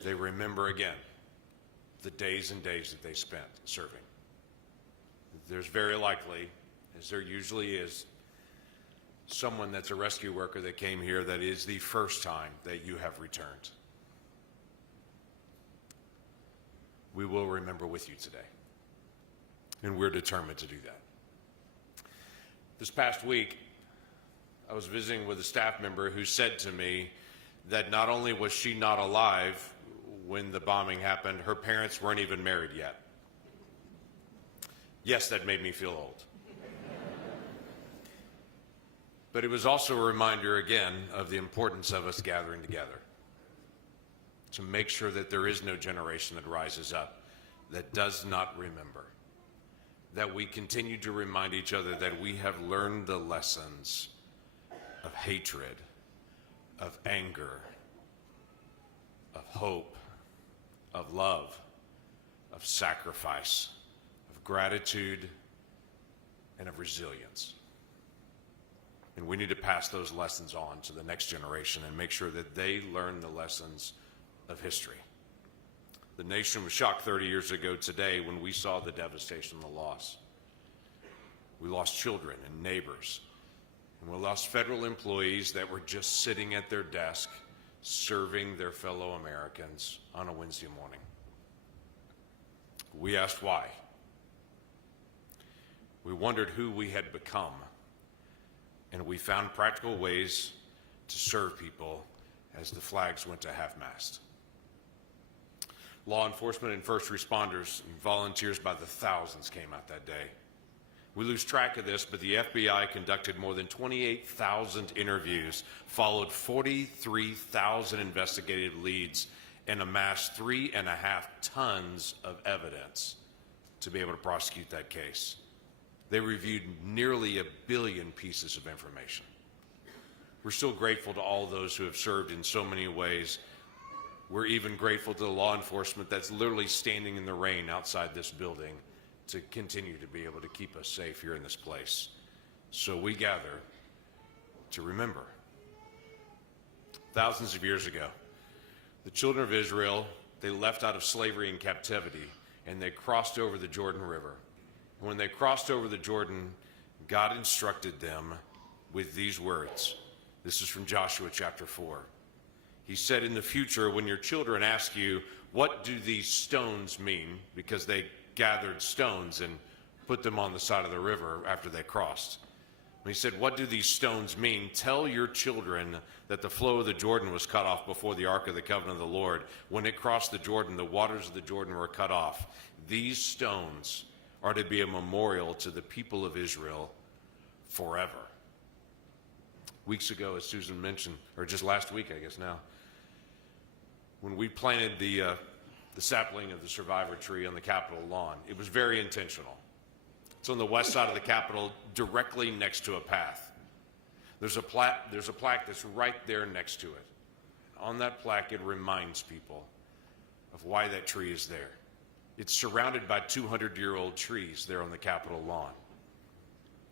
they remember again the days and days that they spent serving. There's very likely, as there usually is, someone that's a rescue worker that came here that is the first time that you have returned. We will remember with you today, and we're determined to do that. This past week, I was visiting with a staff member who said to me that not only was she not alive when the bombing happened, her parents weren't even married yet. Yes, that made me feel old. But it was also a reminder again of the importance of us gathering together to make sure that there is no generation that rises up that does not remember, that we continue to remind each other that we have learned the lessons of hatred, of anger, of hope, of love, of sacrifice, of gratitude, and of resilience. And we need to pass those lessons on to the next generation and make sure that they learn the lessons of history. The nation was shocked 30 years ago today when we saw the devastation and the loss. We lost children and neighbors, and we lost federal employees that were just sitting at their desk serving their fellow Americans on a Wednesday morning. We asked why. We wondered who we had become, and we found practical ways to serve people as the flags went to half-mast. Law enforcement and first responders and volunteers by the thousands came out that day. We lose track of this, but the FBI conducted more than 28,000 interviews, followed 43,000 investigative leads, and amassed 3.5 tons of evidence to be able to prosecute that case. They reviewed nearly 1 billion pieces of information. We're still grateful to all those who have served in so many ways. We're even grateful to the law enforcement that's literally standing in the rain outside this building to continue to be able to keep us safe here in this place. So we gather to remember. Thousands of years ago, the children of Israel, they left out of slavery and captivity, and they crossed over the Jordan River. When they crossed over the Jordan, God instructed them with these words. This is from Joshua chapter 4. He said, in the future, when your children ask you, what do these stones mean? Because they gathered stones and put them on the side of the river after they crossed. And he said, what do these stones mean? Tell your children that the flow of the Jordan was cut off before the Ark of the Covenant of the Lord. When it crossed the Jordan, the waters of the Jordan were cut off. These stones are to be a memorial to the people of Israel forever. Weeks ago, as Susan mentioned, or just last week, I guess now, when we planted the sapling of the survivor tree on the Capitol lawn, it was very intentional. It's on the west side of the Capitol, directly next to a path. There's a plaque that's right there next to it. On that plaque, it reminds people of why that tree is there. It's surrounded by 200-year-old trees there on the Capitol lawn.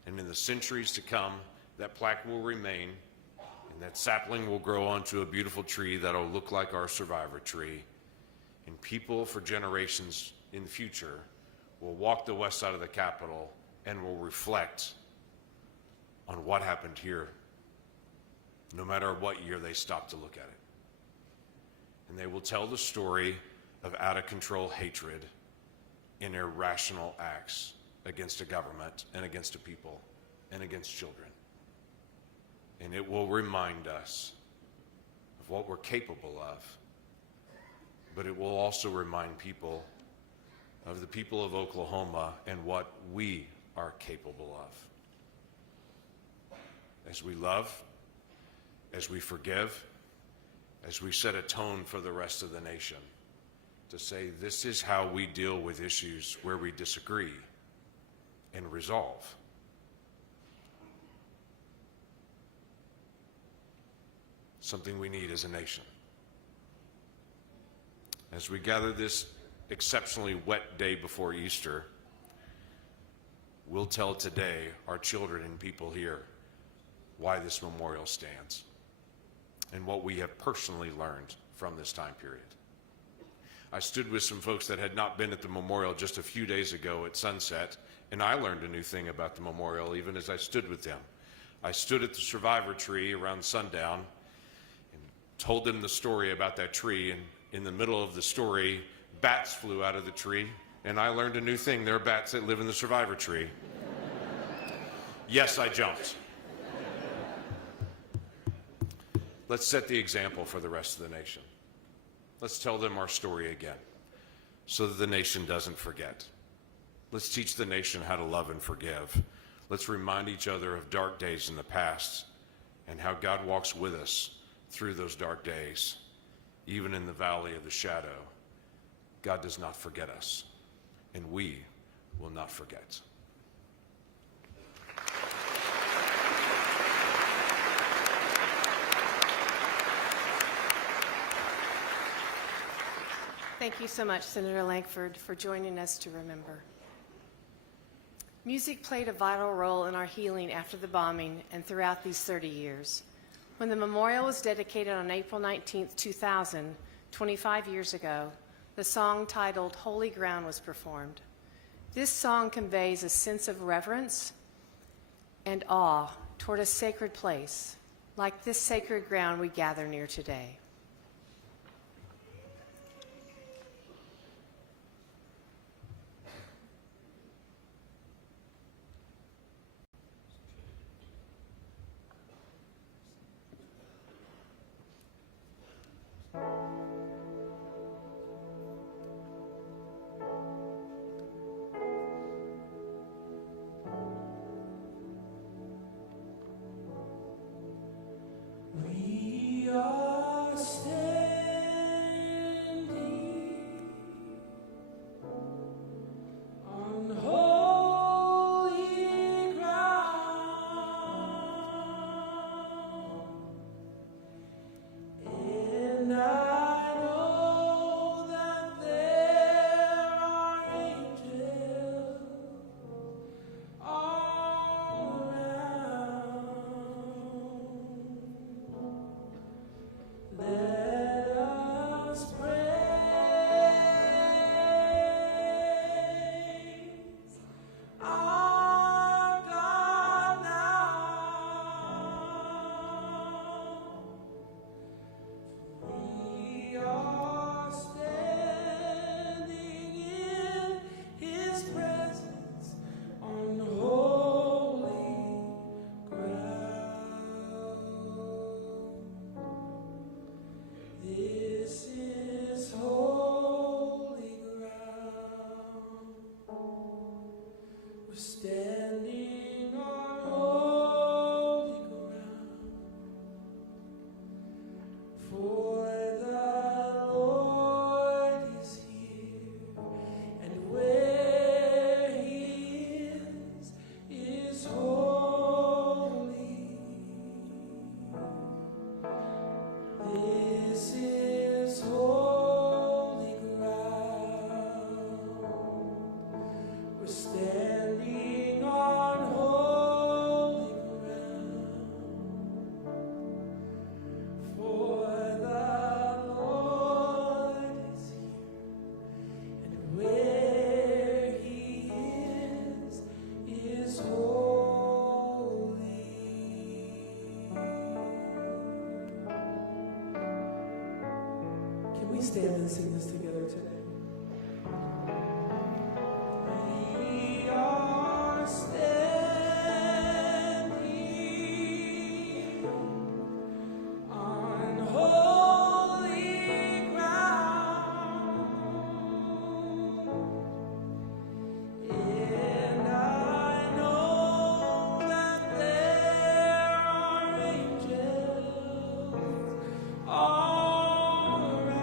And in the centuries to come, that plaque will remain, and that sapling will grow onto a beautiful tree that'll look like our survivor tree. And people for generations in the future will walk the west side of the Capitol and will reflect on what happened here, no matter what year they stop to look at it. And they will tell the story of out-of-control hatred and irrational acts against a government and against a people and against children. And it will remind us of what we're capable of, but it will also remind people of the people of Oklahoma and what we are capable of. As we love, as we forgive, as we set a tone for the rest of the nation, to say this is how we deal with issues where we disagree and resolve. Something we need as a nation. As we gather this exceptionally wet day before Easter, we'll tell today our children and people here why this memorial stands and what we have personally learned from this time period. I stood with some folks that had not been at the memorial just a few days ago at sunset, and I learned a new thing about the memorial even as I stood with them. I stood at the survivor tree around sundown and told them the story about that tree, and in the middle of the story, bats flew out of the tree, and I learned a new thing. There are bats that live in the survivor tree. Yes, I jumped. Let's set the example for the rest of the nation. Let's tell them our story again so that the nation doesn't forget. Let's teach the nation how to love and forgive. Let's remind each other of dark days in the past and how God walks with us through those dark days. Even in the valley of the shadow, God does not forget us, and we will not forget. Thank you so much, Senator Langford, for joining us to remember. Music played a vital role in our healing after the bombing and throughout these 30 years. When the memorial was dedicated on April 19, 2000, 25 years ago, the song titled Holy Ground was performed. This song conveys a sense of reverence and awe toward a sacred place, like this sacred ground we gather near today. We are standing on holy ground, and I know that there are angels all around. Let us praise our God now. We are standing in His presence on holy ground. This is holy ground. We're standing on holy ground. For the Lord is here, and where He is holy. This is holy ground. We're standing on holy ground. For the Lord is here, and where He is holy. Can we stand and sing this together today? We are standing on holy ground, and I know that there are angels all around.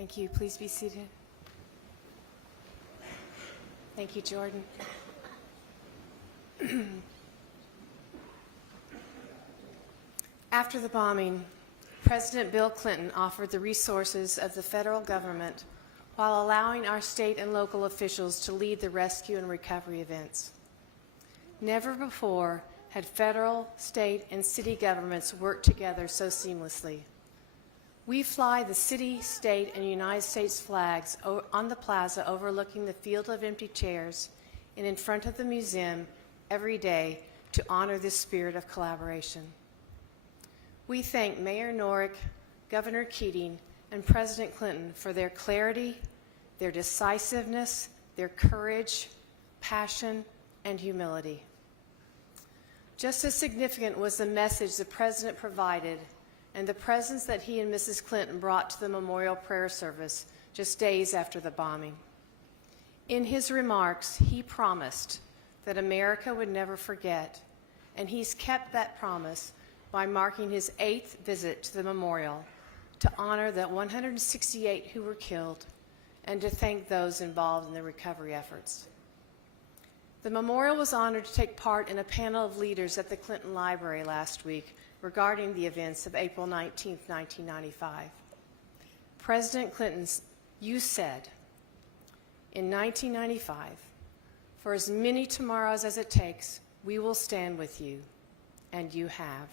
Thank you. Please be seated. Thank you, Jordan. After the bombing, President Bill Clinton offered the resources of the federal government while allowing our state and local officials to lead the rescue and recovery events. Never before had federal, state, and city governments worked together so seamlessly. We fly the city, state, and United States flags on the plaza overlooking the field of empty chairs and in front of the museum every day to honor this spirit of collaboration. We thank Mayor Norick, Governor Keating, and President Clinton for their clarity, their decisiveness, their courage, passion, and humility. Just as significant was the message the President provided and the presence that he and Mrs. Clinton brought to the memorial prayer service just days after the bombing. In his remarks, he promised that America would never forget, and he's kept that promise by marking his 8th visit to the memorial to honor the 168 who were killed and to thank those involved in the recovery efforts. The memorial was honored to take part in a panel of leaders at the Clinton Library last week regarding the events of April 19, 1995. President Clinton, you said, in 1995, for as many tomorrows as it takes, we will stand with you, and you have.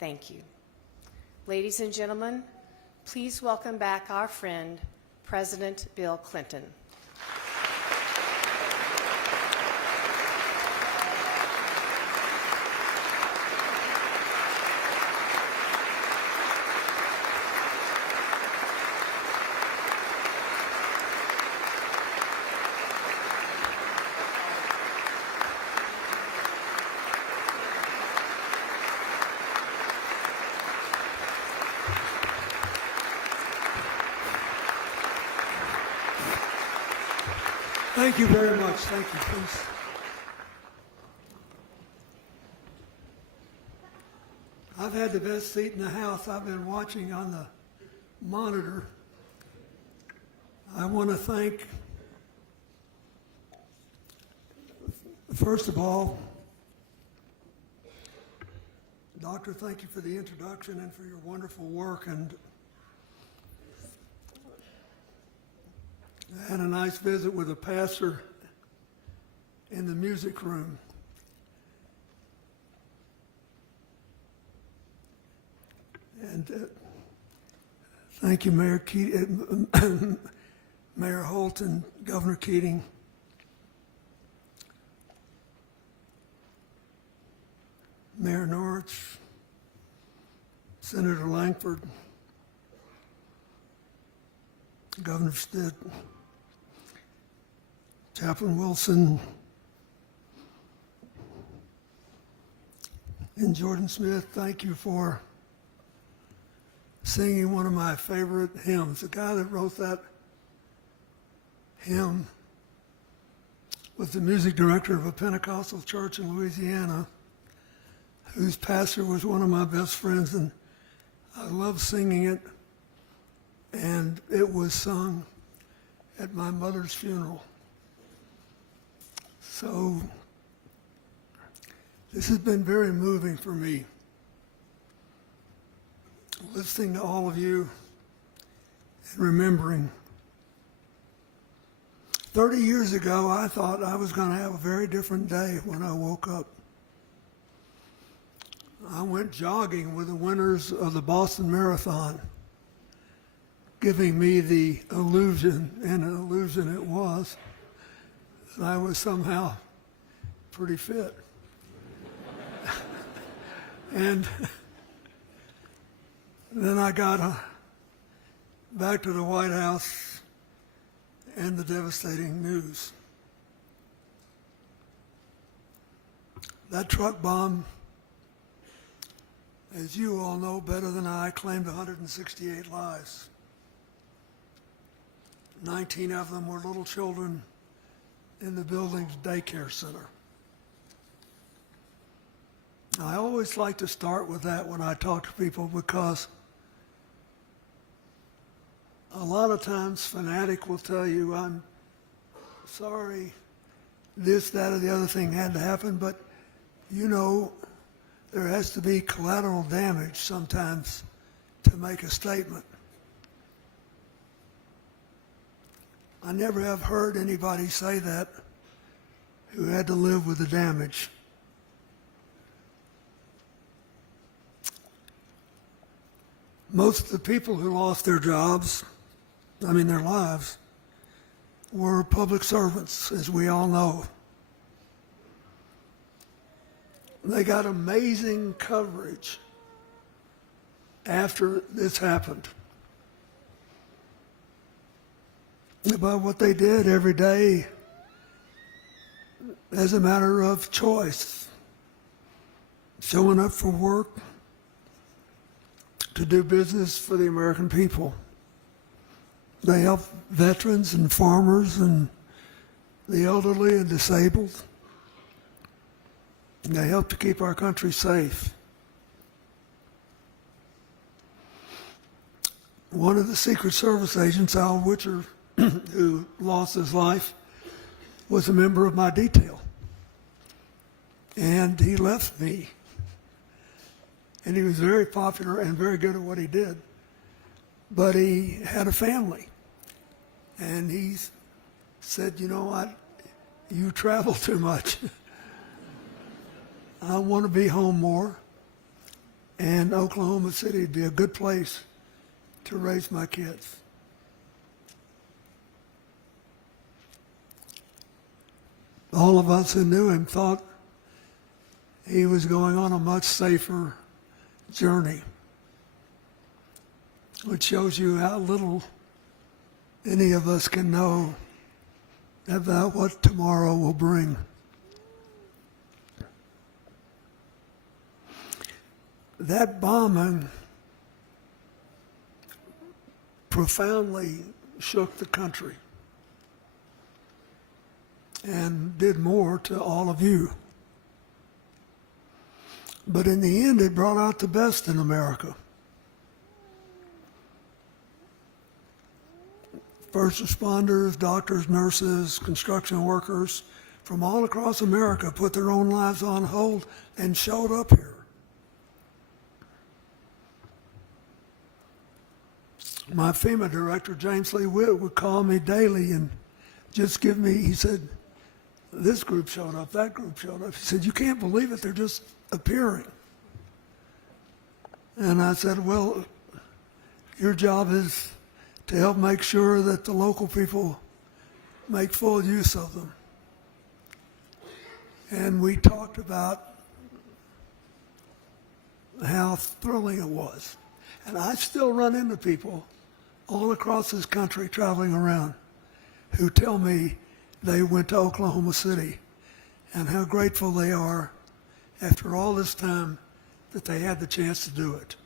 Thank you. Ladies and gentlemen, please welcome back our friend, President Bill Clinton. Thank you very much. Thank you, please. I've had the best seat in the house. I've been watching on the monitor. I want to thank, first of all, Doctor, thank you for the introduction and for your wonderful work. And I had a nice visit with a pastor in the music room. And thank you, Mayor Mayor Holt and Governor Keating. Mayor Norwich, Senator Langford, Governor Stitt, Chaplain Wilson, and Jordan Smith, thank you for singing one of my favorite hymns. The guy that wrote that hymn was the music director of a Pentecostal church in Louisiana, whose pastor was one of my best friends, and I love singing it. And it was sung at my mother's funeral. So this has been very moving for me, listening to all of you and remembering. 30 years ago, I thought I was going to have a very different day when I woke up. I went jogging with the winners of the Boston Marathon, giving me the illusion, and an illusion it was, that I was somehow pretty fit. And then I got back to the White House and the devastating news. That truck bomb, as you all know better than I, claimed 168 lives. 19 of them were little children in the building's daycare center. I always like to start with that when I talk to people, because A lot of times, fanatic will tell you, I'm sorry, this, that, or the other thing had to happen, but you know, there has to be collateral damage sometimes to make a statement. I never have heard anybody say that who had to live with the damage. Most of the people who lost their jobs, their lives, were public servants, as we all know. They got amazing coverage after this happened about what they did every day as a matter of choice, showing up for work, to do business for the American people. They help veterans and farmers and the elderly and disabled. And they help to keep our country safe. One of the Secret Service agents, Al Witcher, who lost his life, was a member of my detail. And he left me. And he was very popular and very good at what he did. But he had a family. And he said, you know what, you travel too much. I want to be home more. And Oklahoma City would be a good place to raise my kids. All of us who knew him thought he was going on a much safer journey, which shows you how little any of us can know about what tomorrow will bring. That bombing profoundly shook the country and did more to all of you. But in the end, it brought out the best in America. First responders, doctors, nurses, construction workers from all across America put their own lives on hold and showed up here. My FEMA director, James Lee Witt, would call me daily and just give me, he said, this group showed up, that group showed up. He said, you can't believe it, they're just appearing. And I said, well, your job is to help make sure that the local people make full use of them. And we talked about how thrilling it was. And I still run into people all across this country traveling around who tell me they went to Oklahoma City and how grateful they are after all this time that they had the chance to do it.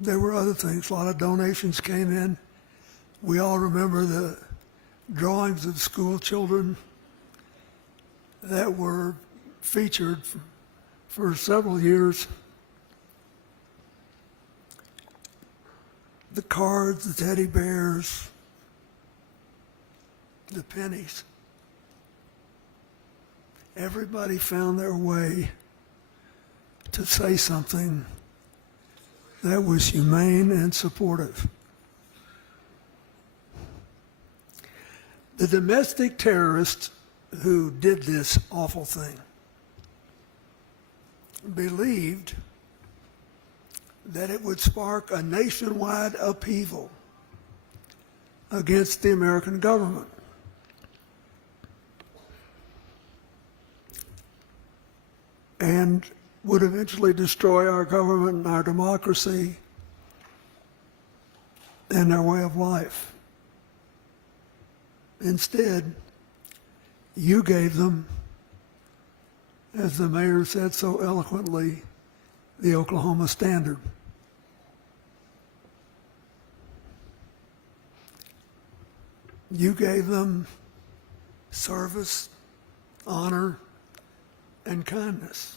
There were other things. A lot of donations came in. We all remember the drawings of school children that were featured for several years. The cards, the teddy bears, the pennies. Everybody found their way to say something that was humane and supportive. The domestic terrorist who did this awful thing believed that it would spark a nationwide upheaval against the American government. And would eventually destroy our government and our democracy and our way of life. Instead, you gave them, as the mayor said so eloquently, the Oklahoma Standard. You gave them service, honor, and kindness.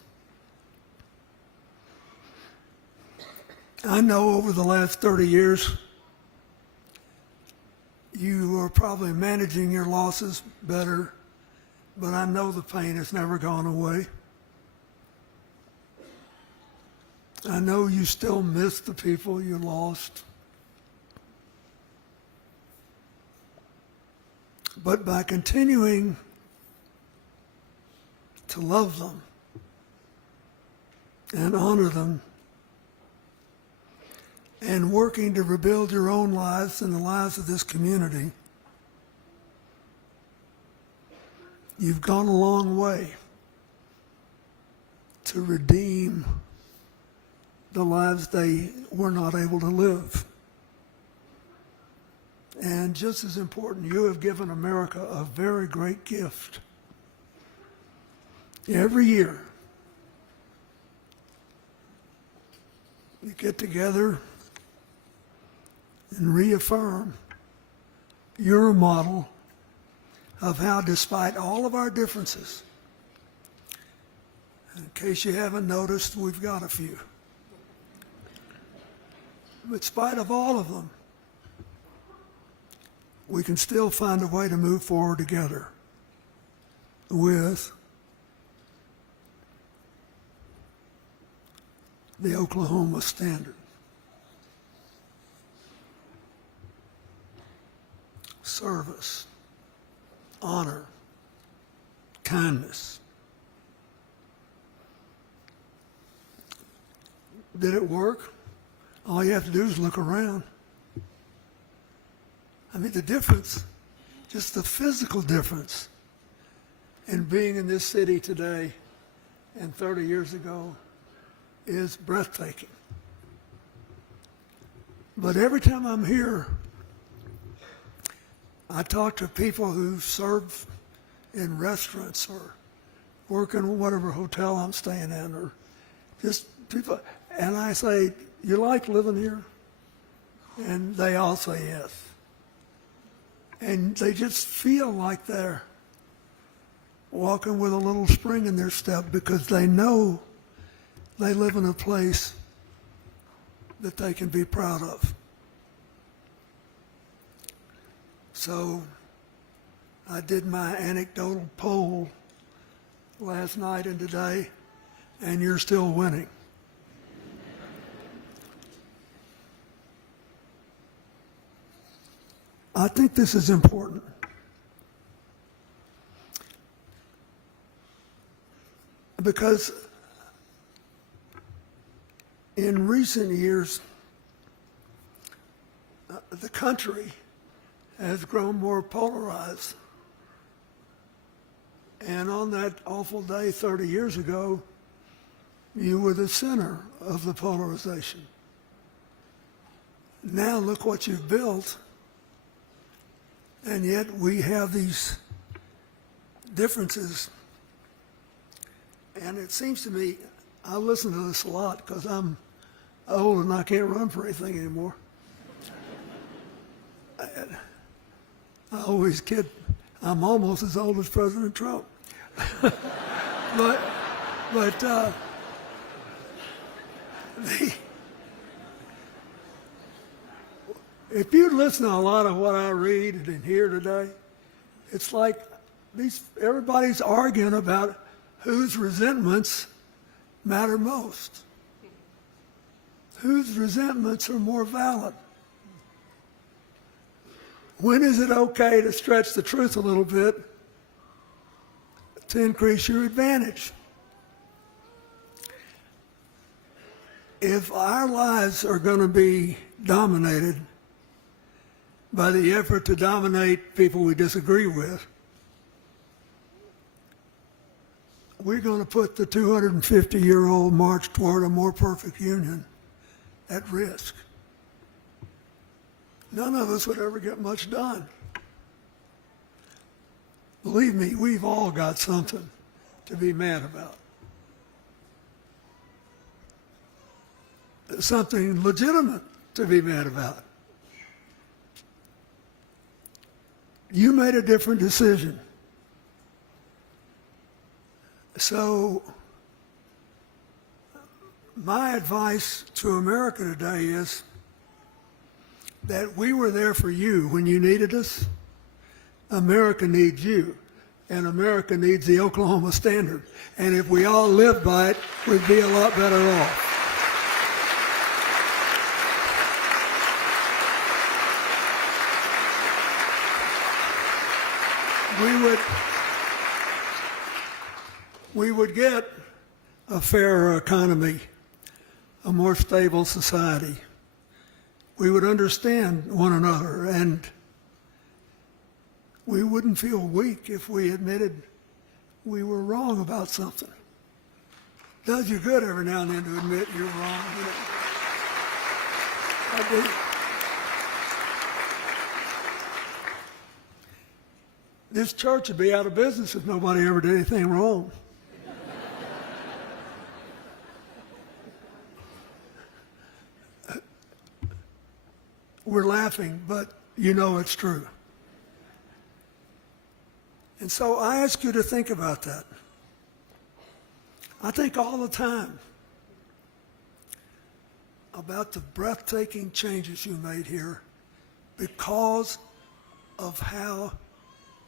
I know over the last 30 years, you are probably managing your losses better, but I know the pain has never gone away. I know you still miss the people you lost. But by continuing to love them and honor them and working to rebuild your own lives and the lives of this community, you've gone a long way to redeem the lives they were not able to live. And just as important, you have given America a very great gift. Every year, you get together and reaffirm you're a model of how, despite all of our differences, in case you haven't noticed, we've got a few. But in spite of all of them, we can still find a way to move forward together with the Oklahoma standard. Service, honor, kindness. Did it work? All you have to do is look around. I mean, the difference, just the physical difference in being in this city today and 30 years ago is breathtaking. But every time I'm here, I talk to people who serve in restaurants or work in whatever hotel I'm staying in, or just people, and I say, "You like living here?" And they all say yes. And they just feel like they're walking with a little spring in their step because they know they live in a place that they can be proud of. So I did my anecdotal poll last night and today, and you're still winning. I think this is important. Because in recent years, the country has grown more polarized. And on that awful day 30 years ago, you were the center of the polarization. Now look what you've built. And yet we have these differences. And it seems to me, I listen to this a lot because I'm old and I can't run for anything anymore. I always kid, I'm almost as old as President Trump. If you listen to a lot of what I read and hear today, it's like everybody's arguing about whose resentments matter most, whose resentments are more valid. When is it okay to stretch the truth a little bit to increase your advantage? If our lives are going to be dominated by the effort to dominate people we disagree with, we're going to put the 250-year-old march toward a more perfect union at risk. None of us would ever get much done. Believe me, we've all got something to be mad about. Something legitimate to be mad about. You made a different decision. So My advice to America today is that we were there for you when you needed us. America needs you, and America needs the Oklahoma Standard. And if we all lived by it, we'd be a lot better off. We would get a fairer economy, a more stable society. We would understand one another, and we wouldn't feel weak if we admitted we were wrong about something. Does you good every now and then to admit you're wrong. You know? I do. This church would be out of business if nobody ever did anything wrong. We're laughing, but you know it's true. And so I ask you to think about that. I think all the time about the breathtaking changes you made here because of how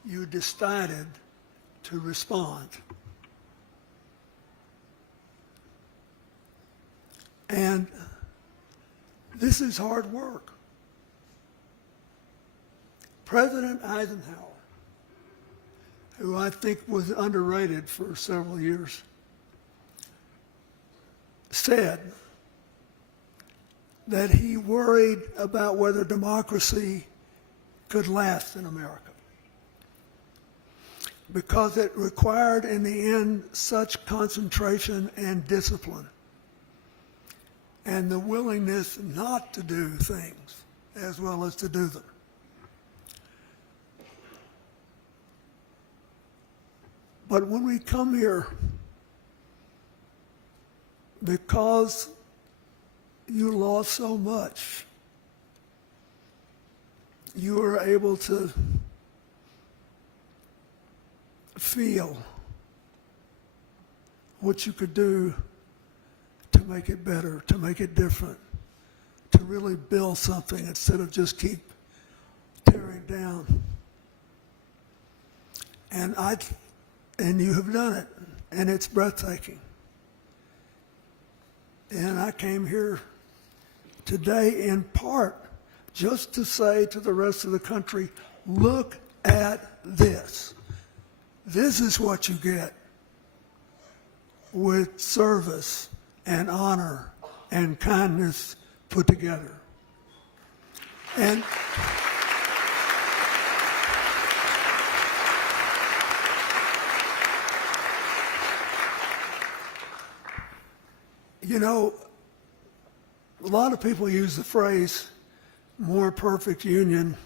you decided to respond. And this is hard work. President Eisenhower, who I think was underrated for several years, said that he worried about whether democracy could last in America because it required in the end such concentration and discipline and the willingness not to do things as well as to do them. But when we come here, because you lost so much, you were able to feel what you could do to make it better, to make it different, to really build something instead of just keep tearing down. And you have done it, and it's breathtaking. And I came here today in part just to say to the rest of the country, look at this. This is what you get with service and honor and kindness put together. And you know, a lot of people use the phrase more perfect union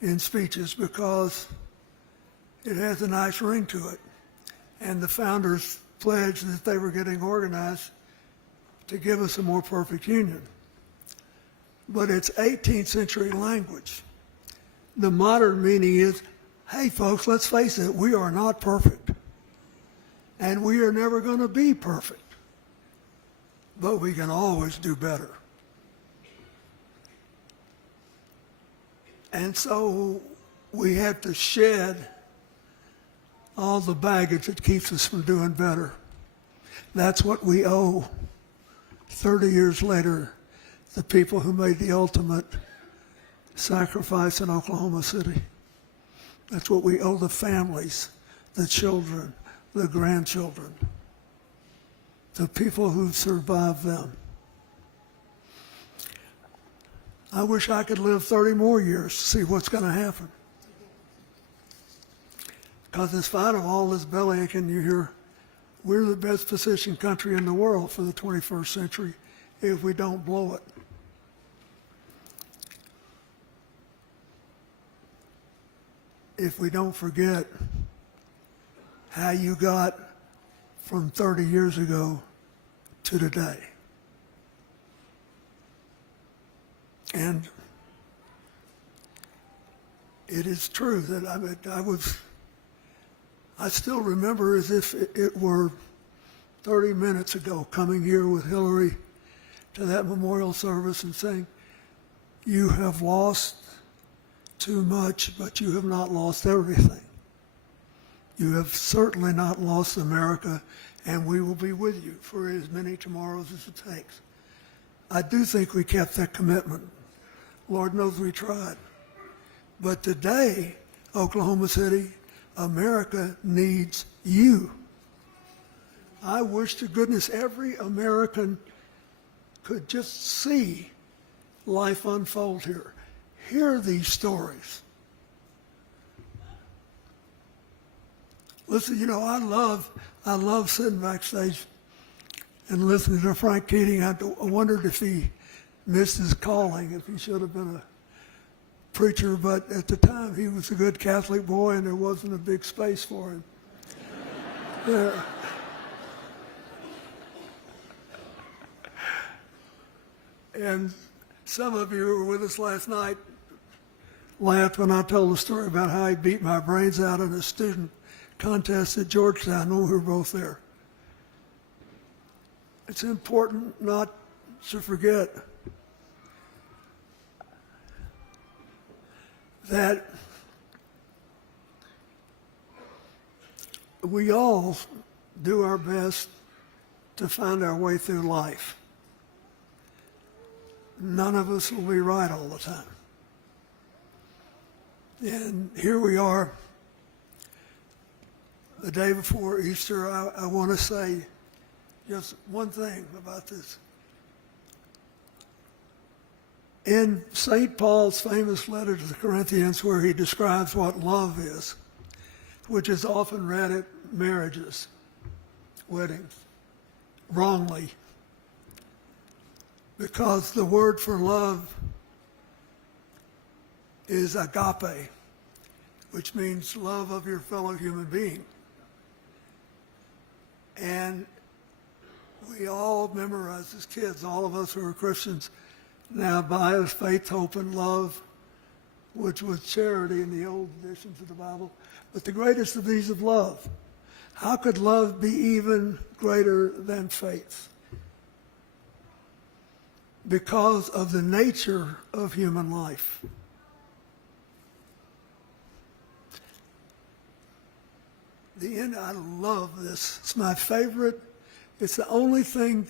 in speeches because it has a nice ring to it. And the founders pledged that they were getting organized to give us a more perfect union. But it's 18th century language. The modern meaning is, hey folks, let's face it, we are not perfect. And we are never going to be perfect. But we can always do better. And so we have to shed all the baggage that keeps us from doing better. That's what we owe 30 years later, the people who made the ultimate sacrifice in Oklahoma City. That's what we owe the families, the children, the grandchildren, the people who survived them. I wish I could live 30 more years to see what's going to happen. Because in spite of all this bellyaching you hear, we're the best positioned country in the world for the 21st century if we don't blow it. If we don't forget how you got from 30 years ago to today. And it is true that I still remember as if it were 30 minutes ago coming here with Hillary to that memorial service and saying, you have lost too much, but you have not lost everything. You have certainly not lost America, and we will be with you for as many tomorrows as it takes. I do think we kept that commitment. Lord knows we tried. But today, Oklahoma City, America needs you. I wish to goodness every American could just see life unfold here. Hear these stories. Listen, you know, I love sitting backstage and listening to Frank Keating. I wondered if he missed his calling, if he should have been a preacher, but at the time he was a good Catholic boy and there wasn't a big space for him. Yeah. And some of you who were with us last night laughed when I told the story about how he beat my brains out in a student contest at Georgetown when we were both there. It's important not to forget that we all do our best to find our way through life. None of us will be right all the time. And here we are, the day before Easter. I want to say just one thing about this. In St. Paul's famous letter to the Corinthians, where he describes what love is, which is often read at marriages, weddings, wrongly, because the word for love is agape, which means love of your fellow human being. And we all memorized as kids, all of us who are Christians, now by us faith, hope, and love, which was charity in the old editions of the Bible. But the greatest of these is love. How could love be even greater than faith? Because of the nature of human life. I love this. It's my favorite. It's the only thing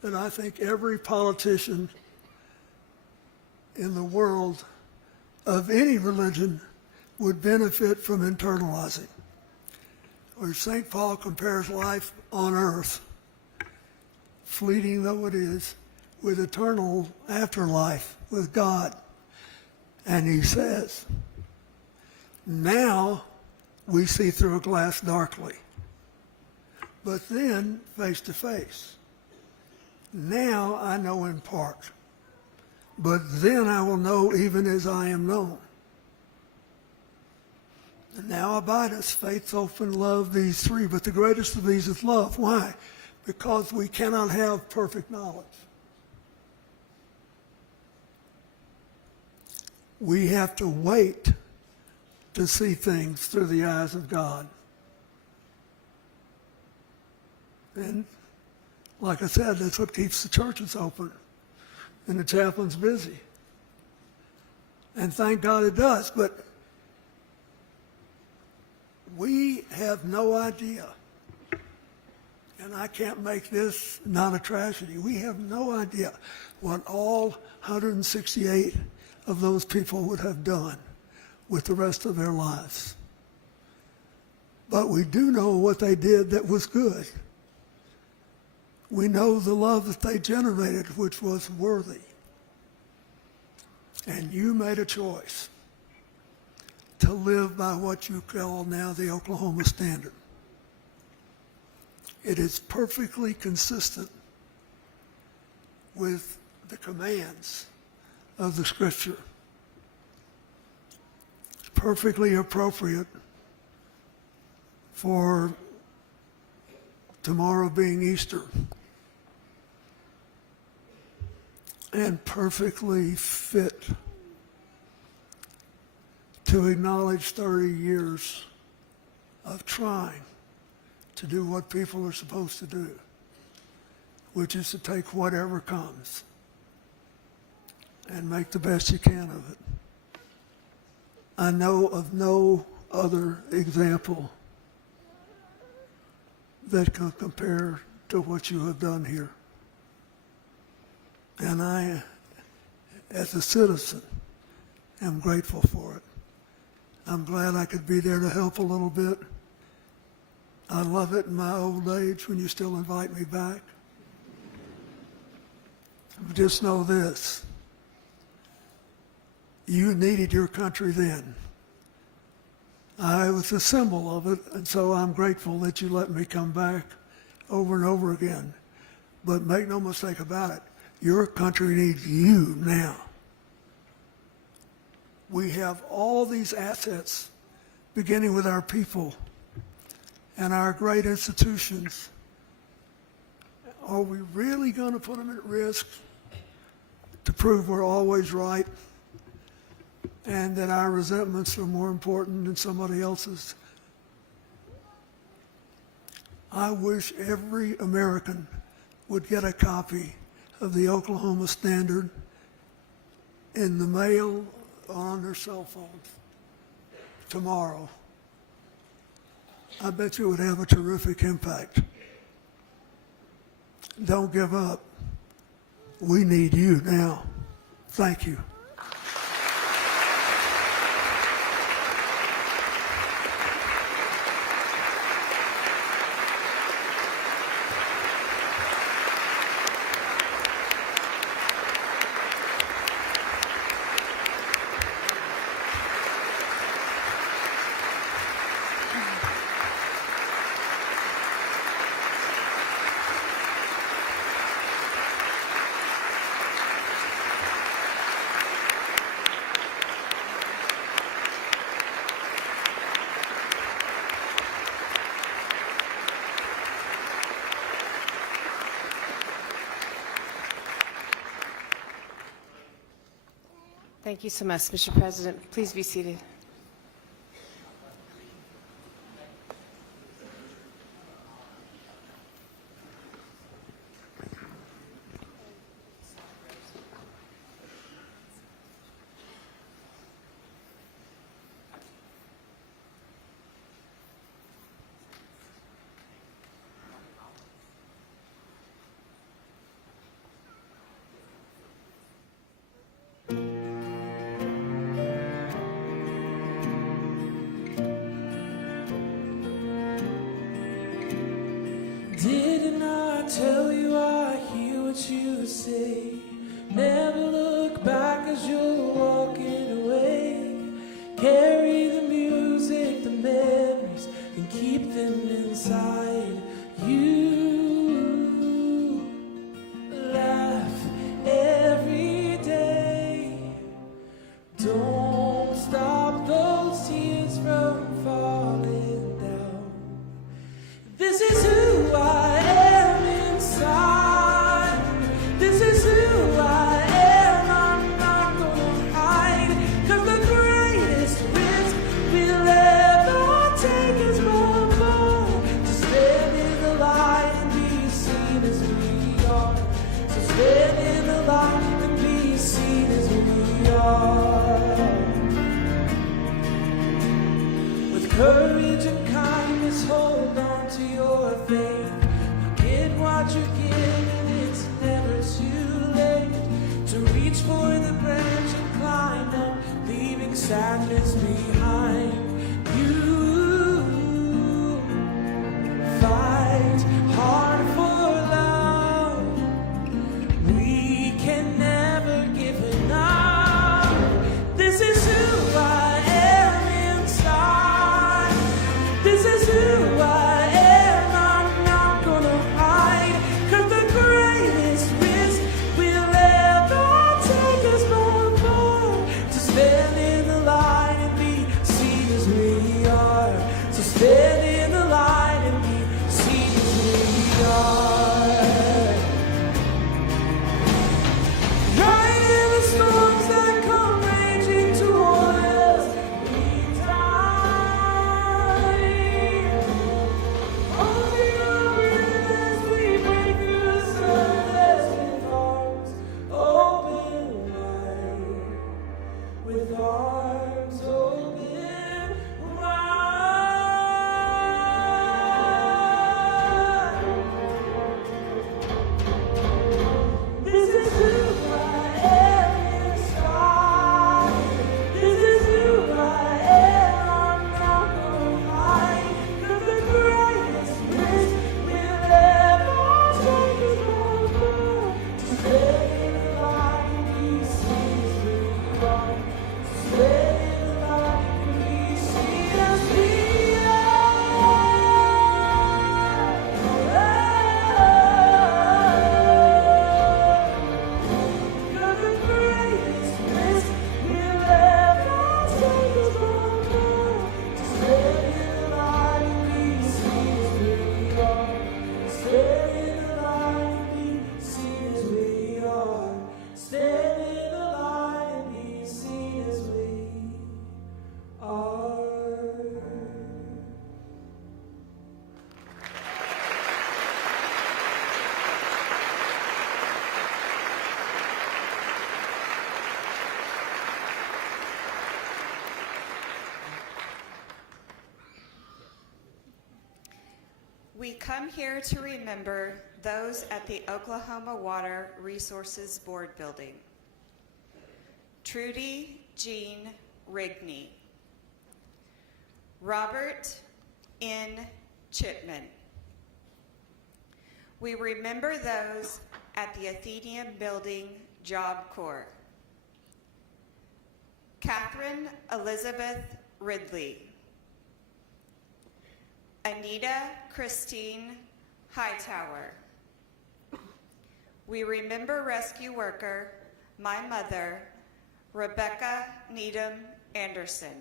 that I think every politician in the world of any religion would benefit from internalizing. Where St. Paul compares life on earth, fleeting though it is, with eternal afterlife with God. And he says, now we see through a glass darkly, but then face to face. Now I know in part, but then I will know even as I am known. And now abide us faith, hope, and love, these three, but the greatest of these is love. Why? Because we cannot have perfect knowledge. We have to wait to see things through the eyes of God. And like I said, that's what keeps the churches open and the chaplains busy. And thank God it does. But we have no idea, and I can't make this not a tragedy, we have no idea what all 168 of those people would have done with the rest of their lives. But we do know what they did that was good. We know the love that they generated, which was worthy. And you made a choice to live by what you call now the Oklahoma Standard. It is perfectly consistent with the commands of the Scripture. It's perfectly appropriate for tomorrow being Easter, and perfectly fit to acknowledge 30 years of trying to do what people are supposed to do. which is to take whatever comes and make the best you can of it. I know of no other example that can compare to what you have done here. And I, as a citizen, am grateful for it. I'm glad I could be there to help a little bit. I love it in my old age when you still invite me back. Just know this. You needed your country then. I was a symbol of it, and so I'm grateful that you let me come back over and over again. But make no mistake about it, your country needs you now. We have all these assets, beginning with our people and our great institutions. Are we really going to put them at risk to prove we're always right and that our resentments are more important than somebody else's? I wish every American would get a copy of the Oklahoma Standard in the mail or on their cell phones tomorrow. I bet you it would have a terrific impact. Don't give up. We need you now. Thank you. Thank you so much, Mr. President. Please be seated. Didn't I tell you I hear what you say? Never look back as you're walking away. Carry the music, the memories, and keep them inside you. Laugh every day. Don't stop those tears from falling down. This is who I am inside. This is who I am. I'm not gonna hide. 'Cause the greatest risk we'll ever take is one more. To stand in the light and be seen as we are. So stand in the light and be seen as we are. With courage and kindness, hold on to your faith. You get what you give, and it's never too late to reach for the branch and climb up, leaving sadness behind. You fight hard for love. We can never give enough. This is who I am inside. This is who I am. I'm not gonna hide. 'Cause the greatest risk we'll ever take is one more. To stand in the light and be We come here to remember those at the Oklahoma Water Resources Board building. Trudy Jean Rigney. Robert N. Chipman. We remember those at the Athenaeum Building Job Corps. Catherine Elizabeth Ridley. Anita Christine Hightower. We remember rescue worker, my mother, Rebecca Needham Anderson.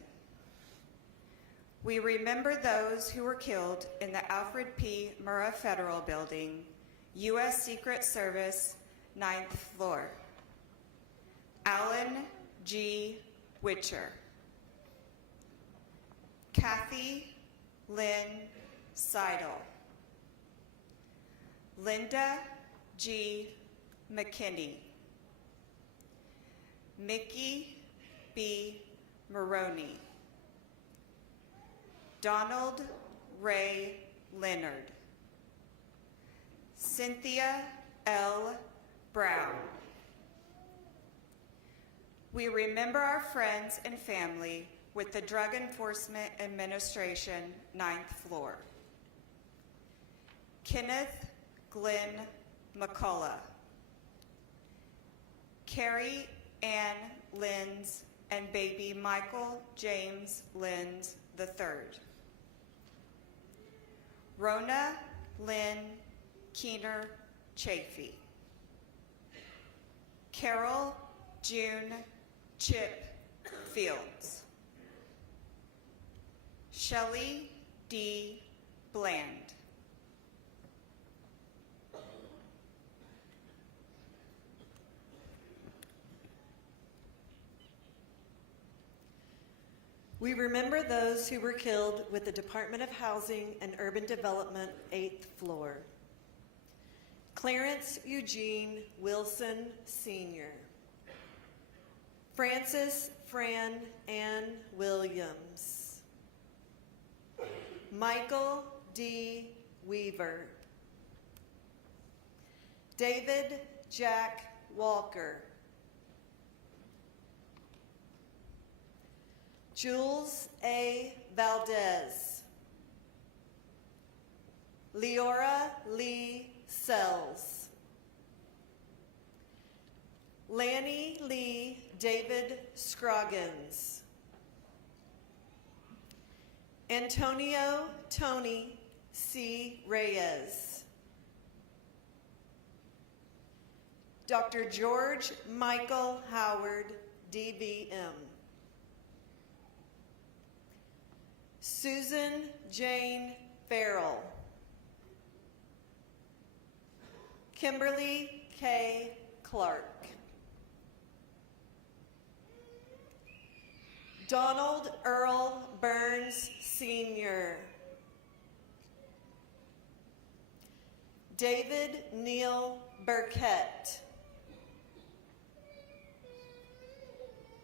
We remember those who were killed in the Alfred P. Murrah Federal Building, U.S. Secret Service, 9th floor. Alan G. Witcher. Kathy Lynn Seidel. Linda G. McKinney. Mickey B. Maroney. Donald Ray Leonard. Cynthia L. Brown. We remember our friends and family with the Drug Enforcement Administration, 9th floor. Kenneth Glenn McCullough. Carrie Ann Lenz and baby Michael James Lenz III. Rona Lynn Keener Chafee. Carol June Chip Fields. Shelley D. Bland. We remember those who were killed with the Department of Housing and Urban Development, 8th floor. Clarence Eugene Wilson, Sr. Francis Fran Ann Williams. Michael D. Weaver. David Jack Walker. Jules A. Valdez. Leora Lee Sells. Lanny Lee David Scroggins. Antonio Tony C. Reyes. Dr. George Michael Howard, DVM. Susan Jane Farrell. Kimberly K. Clark. Donald Earl Burns, Sr. David Neil Burkett.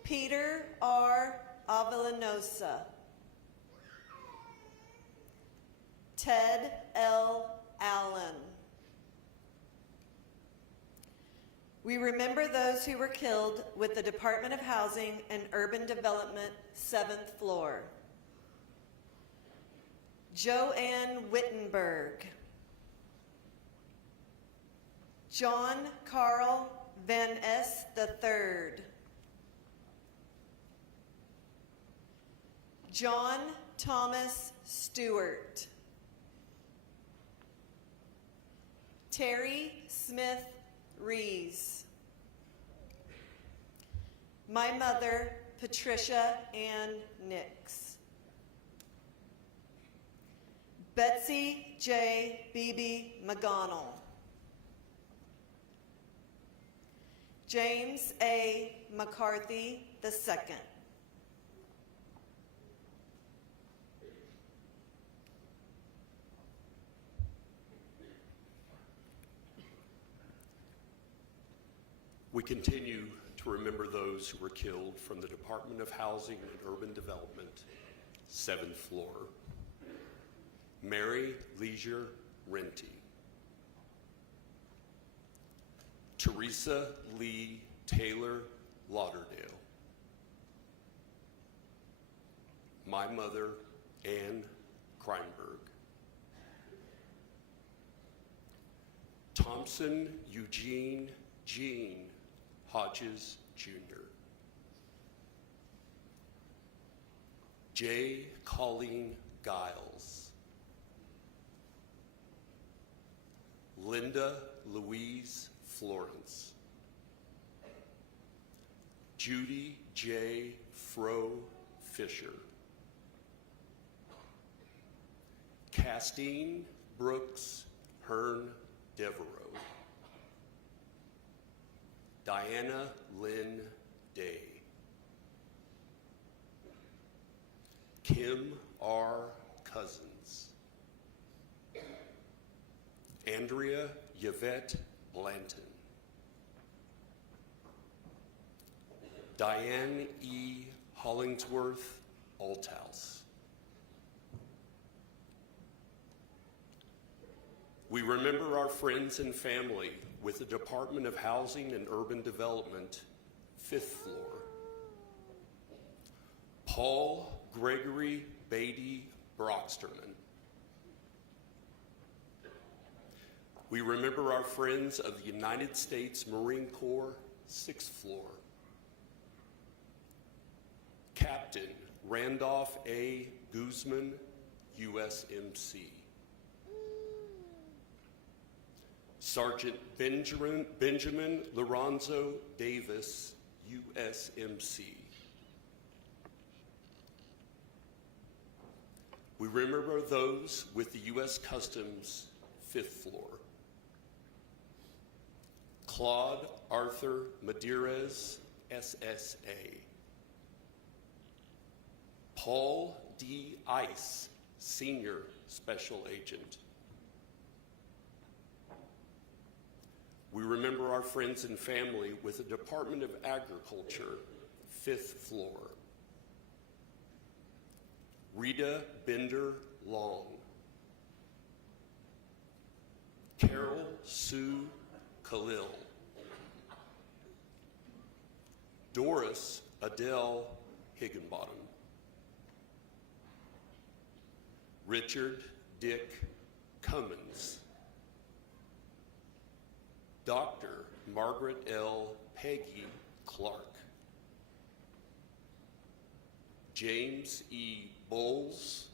Peter R. Avellanosa. Ted L. Allen. We remember those who were killed with the Department of Housing and Urban Development, 7th floor. Joanne Wittenberg. John Carl Van S. III. John Thomas Stewart. Terry Smith Rees. My mother, Patricia Ann Nix. Betsy J. Beebe McGonnell. James A. McCarthy II. We continue to remember those who were killed from the Department of Housing and Urban Development, 7th floor. Mary Leisure Renty, Teresa Lee Taylor Lauderdale, my mother, Ann Kreinberg, Thompson Eugene Jean Hodges Jr., J. Colleen Giles, Linda Louise Florence, Judy J. Fro Fisher, Castine Brooks Hearn Devereaux, Diana Lynn Day, Kim R. Cousins, Andrea Yvette Blanton, Diane E. Hollingsworth Althouse. We remember our friends and family with the Department of Housing and Urban Development, 5th floor. Paul Gregory Beatty Brocksterman. We remember our friends of the United States Marine Corps, 6th floor. Captain Randolph A. Guzman, USMC. Sergeant Benjamin Lorenzo Davis, USMC. We remember those with the U.S. Customs, 5th floor. Claude Arthur Madeirez, SSA. Paul D. Ice, Senior Special Agent. We remember our friends and family with the Department of Agriculture, 5th floor. Rita Bender Long, Carol Sue Khalil, Doris Adele Higginbottom, Richard Dick Cummins, Dr. Margaret L. Peggy Clark, James E. Bowles,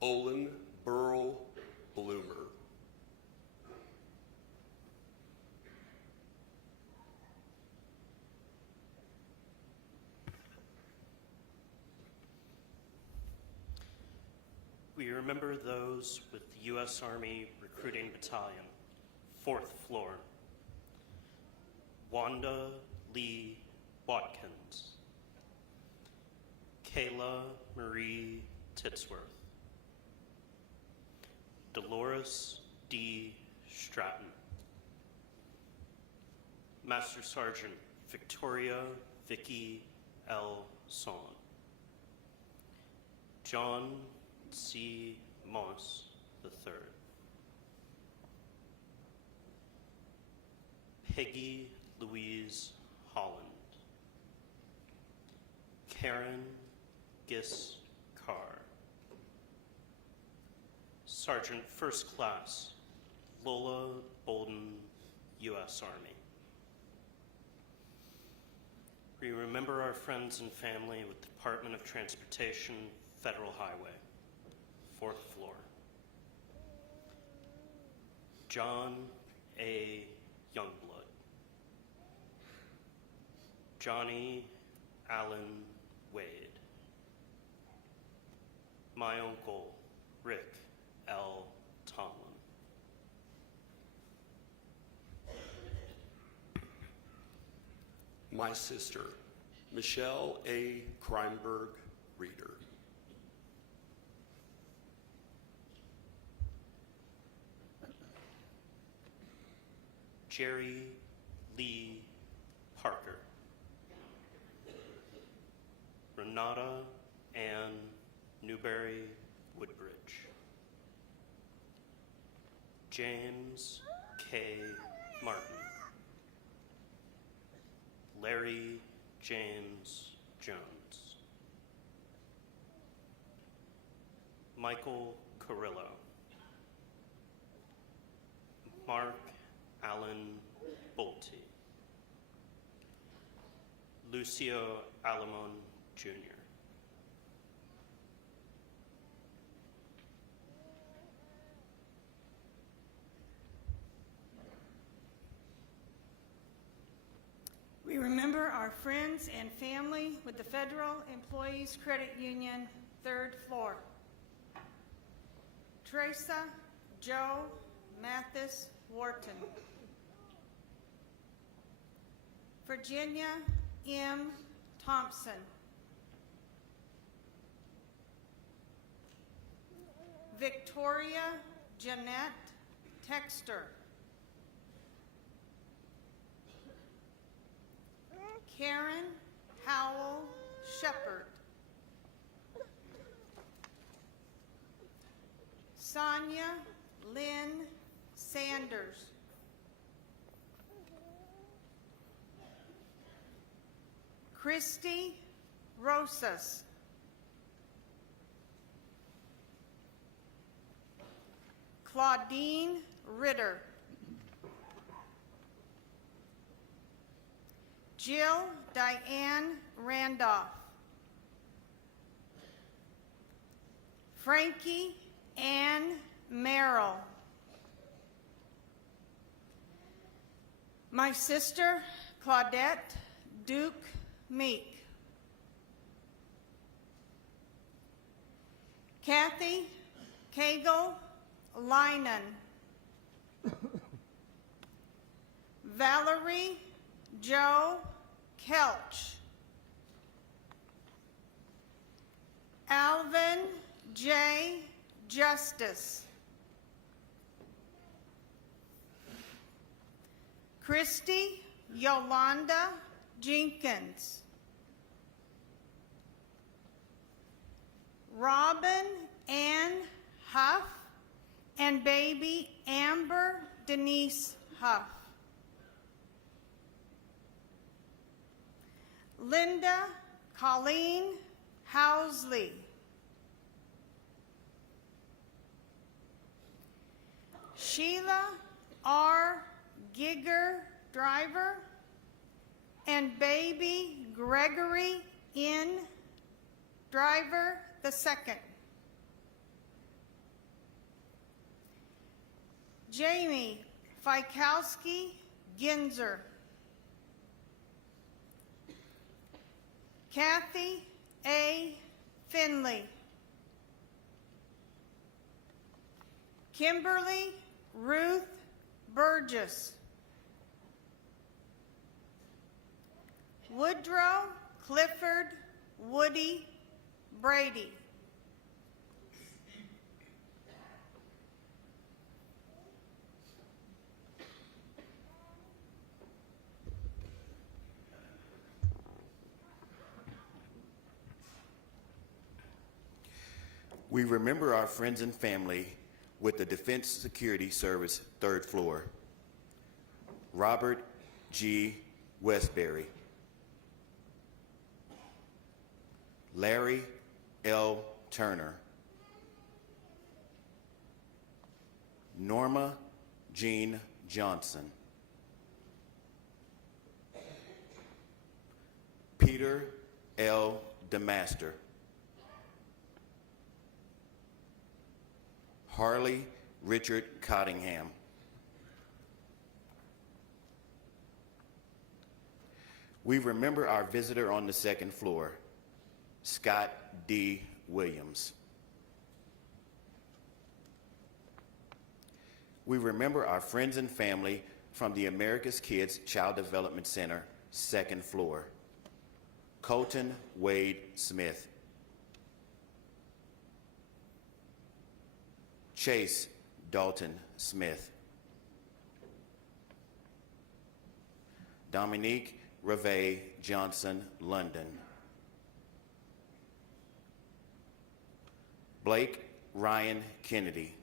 Olin Burl Bloomer. We remember those with the U.S. Army Recruiting Battalion, 4th floor. Wanda Lee Watkins, Kayla Marie Titsworth, Dolores D. Stratton, Master Sergeant Victoria Vicky L. Son, John C. Moss III, Peggy Louise Holland, Karen Gis Carr, Sergeant First Class Lola Bolden, U.S. Army. We remember our friends and family with Department of Transportation, Federal Highway, 4th floor. John A. Youngblood, Johnny Allen Wade, my uncle Rick L. Tomlin, My sister, Michelle A. Kreinberg Reeder, Jerry Lee Parker, Renata Ann Newberry Woodbridge. James K. Martin. Larry James Jones. Michael Carrillo. Mark Allen Bolte. Lucio Alamon Jr. We remember our friends and family with the Federal Employees Credit Union, 3rd floor. Teresa Joe Mathis Wharton. Virginia M. Thompson. Victoria Jeanette Texter. Karen Howell Shepard. Sonia Lynn Sanders. Christy Rosas. Claudine Ritter. Jill Diane Randolph. Frankie Ann Merrill. My sister, Claudette Duke Meek. Kathy Cagle Linan. Valerie Joe Kelch. Alvin J. Justice. Christy Yolanda Jenkins. Robin Ann Huff and baby Amber Denise Huff. Linda Colleen Housley. Sheila R. Gigger Driver and baby Gregory N. Driver II. Jamie Fikowski Ginzer. Kathy A. Finley. Kimberly Ruth Burgess. Woodrow Clifford Woody Brady. We remember our friends and family with the Defense Security Service, 3rd floor. Robert G. Westbury. Larry L. Turner. Norma Jean Johnson. Peter L. DeMaster. Harley Richard Cottingham. We remember our visitor on the 2nd floor, Scott D. Williams. We remember our friends and family from the America's Kids Child Development Center, 2nd floor, Colton Wade Smith. Chase Dalton Smith. Dominique Reve Johnson London. Blake Ryan Kennedy.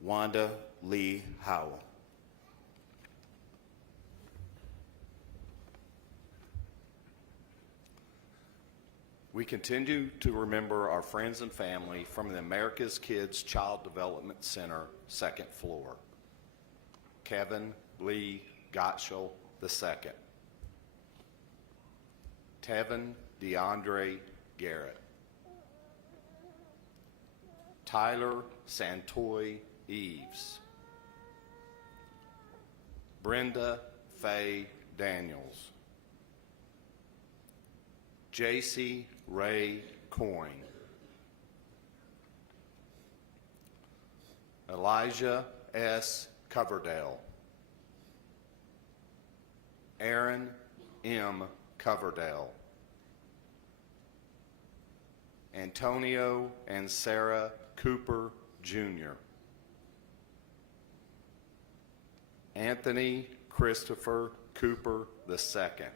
Wanda Lee Howell. We continue to remember our friends and family from the America's Kids Child Development Center, second floor. Kevin Lee Gottschall II. Tevin DeAndre Garrett. Tyler Santoy Eves. Brenda Faye Daniels. J.C. Ray Coyne. Elijah S. Coverdale. Aaron M. Coverdale. Antonio and Sarah Cooper, Jr. Anthony Christopher Cooper II.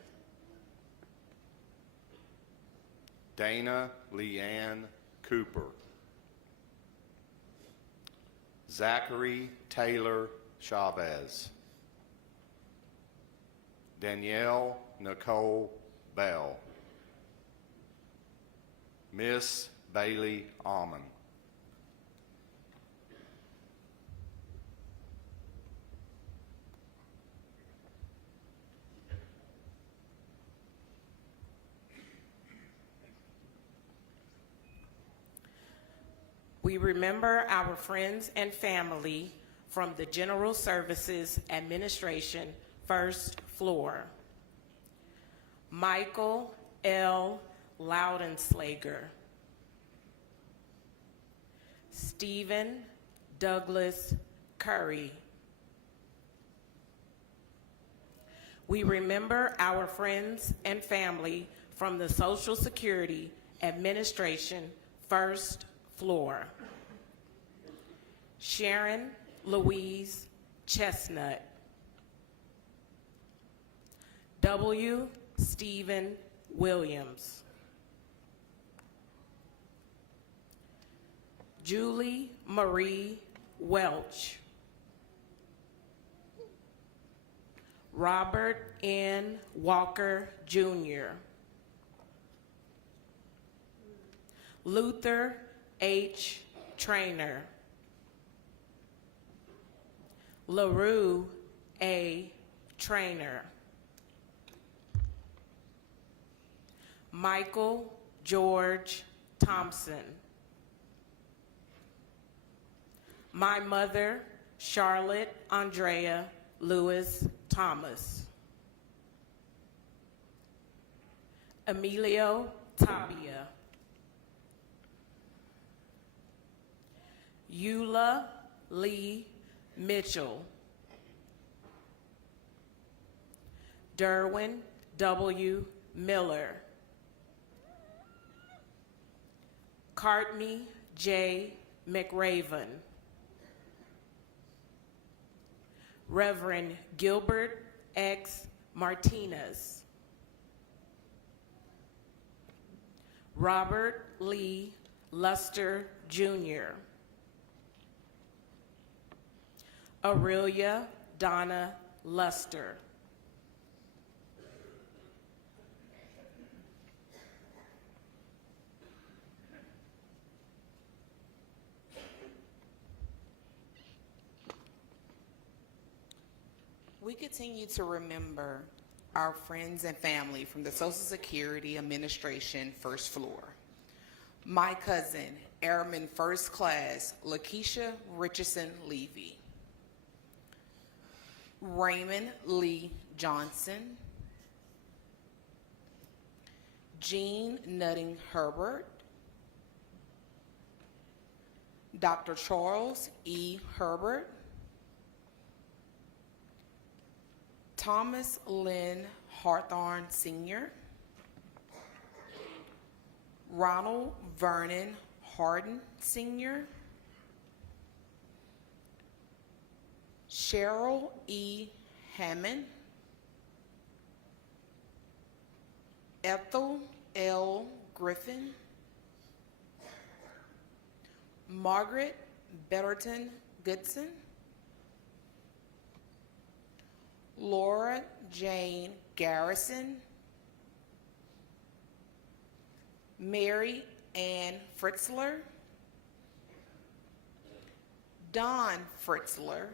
Dana Leanne Cooper. Zachary Taylor Chavez. Danielle Nicole Bell. Miss Bailey Almond. We remember our friends and family from the General Services Administration, first floor. Michael L. Loudenslager. Stephen Douglas Curry. We remember our friends and family from the Social Security Administration, first floor. Sharon Louise Chestnut. W. Stephen Williams. Julie Marie Welch. Robert N. Walker, Jr. Luther H. Trainer. LaRue A. Trainer. Michael George Thompson. My mother, Charlotte Andrea Lewis Thomas. Emilio Tapia. Eula Lee Mitchell. Derwin W. Miller. Courtney J. McRaven. Reverend Gilbert X. Martinez. Robert Lee Luster, Jr. Aurelia Donna Luster. We continue to remember our friends and family from the Social Security Administration, first floor. My cousin, Airman First Class Lakeisha Richardson Levy. Raymond Lee Johnson. Jean Nutting Herbert. Dr. Charles E. Herbert. Thomas Lynn Hawthorne Sr. Ronald Vernon Harden Sr. Cheryl E. Hammond. Ethel L. Griffin, Margaret Betterton Goodson, Laura Jane Garrison, Mary Ann Fritzler, Don Fritzler,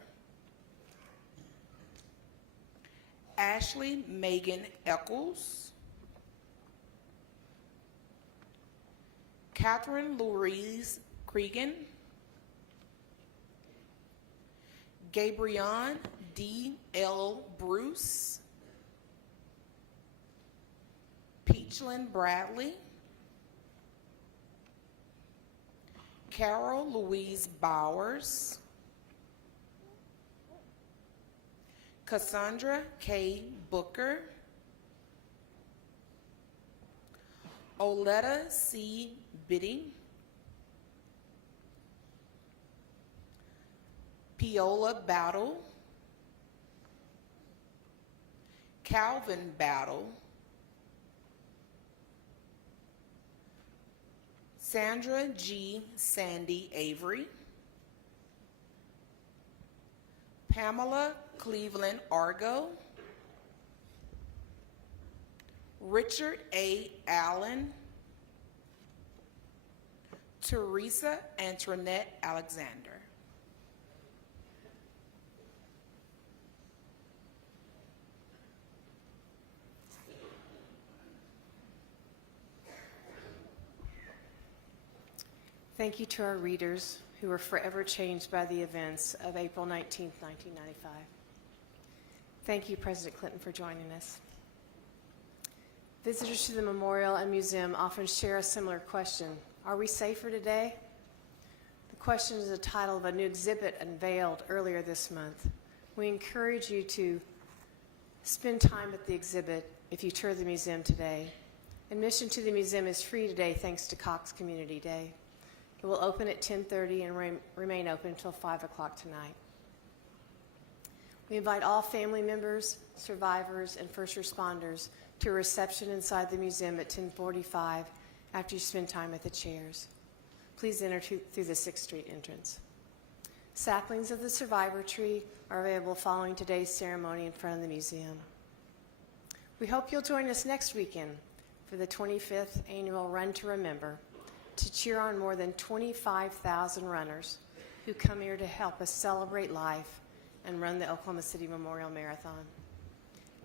Ashley Megan Eccles, Catherine Louise Cregan, Gabrielle D. L. Bruce, Peachlyn Bradley, Carol Louise Bowers, Cassandra K. Booker, Oletta C. Biddy, Piola Battle, Calvin Battle, Sandra G. Sandy Avery, Pamela Cleveland Argo, Richard A. Allen, Teresa Antoinette Alexander. Thank you to our readers who were forever changed by the events of April 19, 1995. Thank you, President Clinton, for joining us. Visitors to the memorial and museum often share a similar question: are we safer today? The question is the title of a new exhibit unveiled earlier this month. We encourage you to spend time at the exhibit if you tour the museum today. Admission to the museum is free today thanks to Cox Community Day. It will open at 10:30 and remain open until 5 o'clock tonight. We invite all family members, survivors, and first responders to a reception inside the museum at 10:45 after you spend time at the chairs. Please enter through the 6th Street entrance. Saplings of the survivor tree are available following today's ceremony in front of the museum. We hope you'll join us next weekend for the 25th annual Run to Remember, to cheer on more than 25,000 runners who come here to help us celebrate life and run the Oklahoma City Memorial Marathon.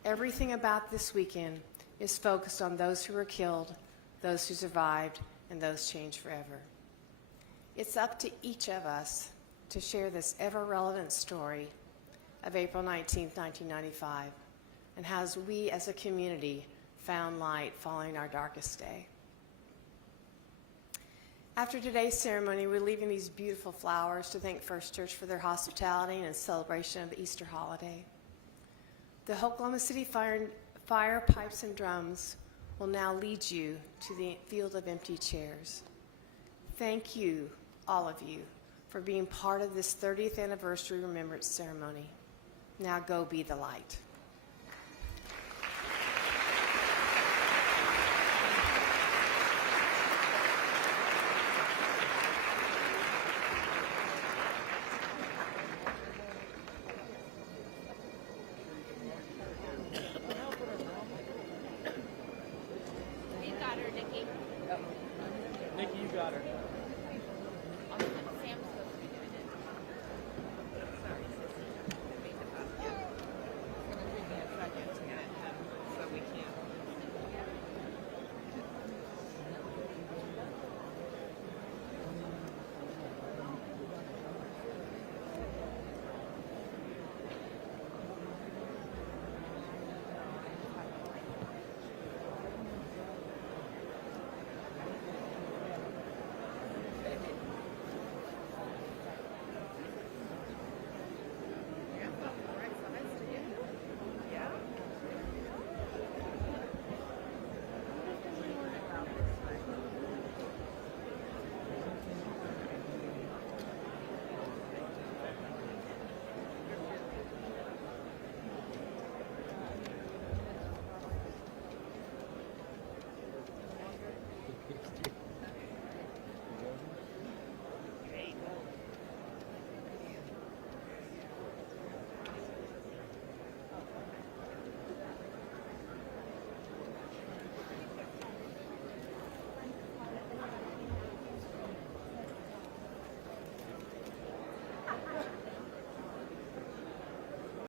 Everything about this weekend is focused on those who were killed, those who survived, and those changed forever. It's up to each of us to share this ever-relevant story of April 19, 1995, and how we as a community found light following our darkest day. After today's ceremony, we're leaving these beautiful flowers to thank First Church for their hospitality and celebration of the Easter holiday. The Oklahoma City Fire, Pipes, and Drums will now lead you to the field of empty chairs. Thank you, all of you, for being part of this 30th anniversary remembrance ceremony. Now go be the light. Nikki, you got her.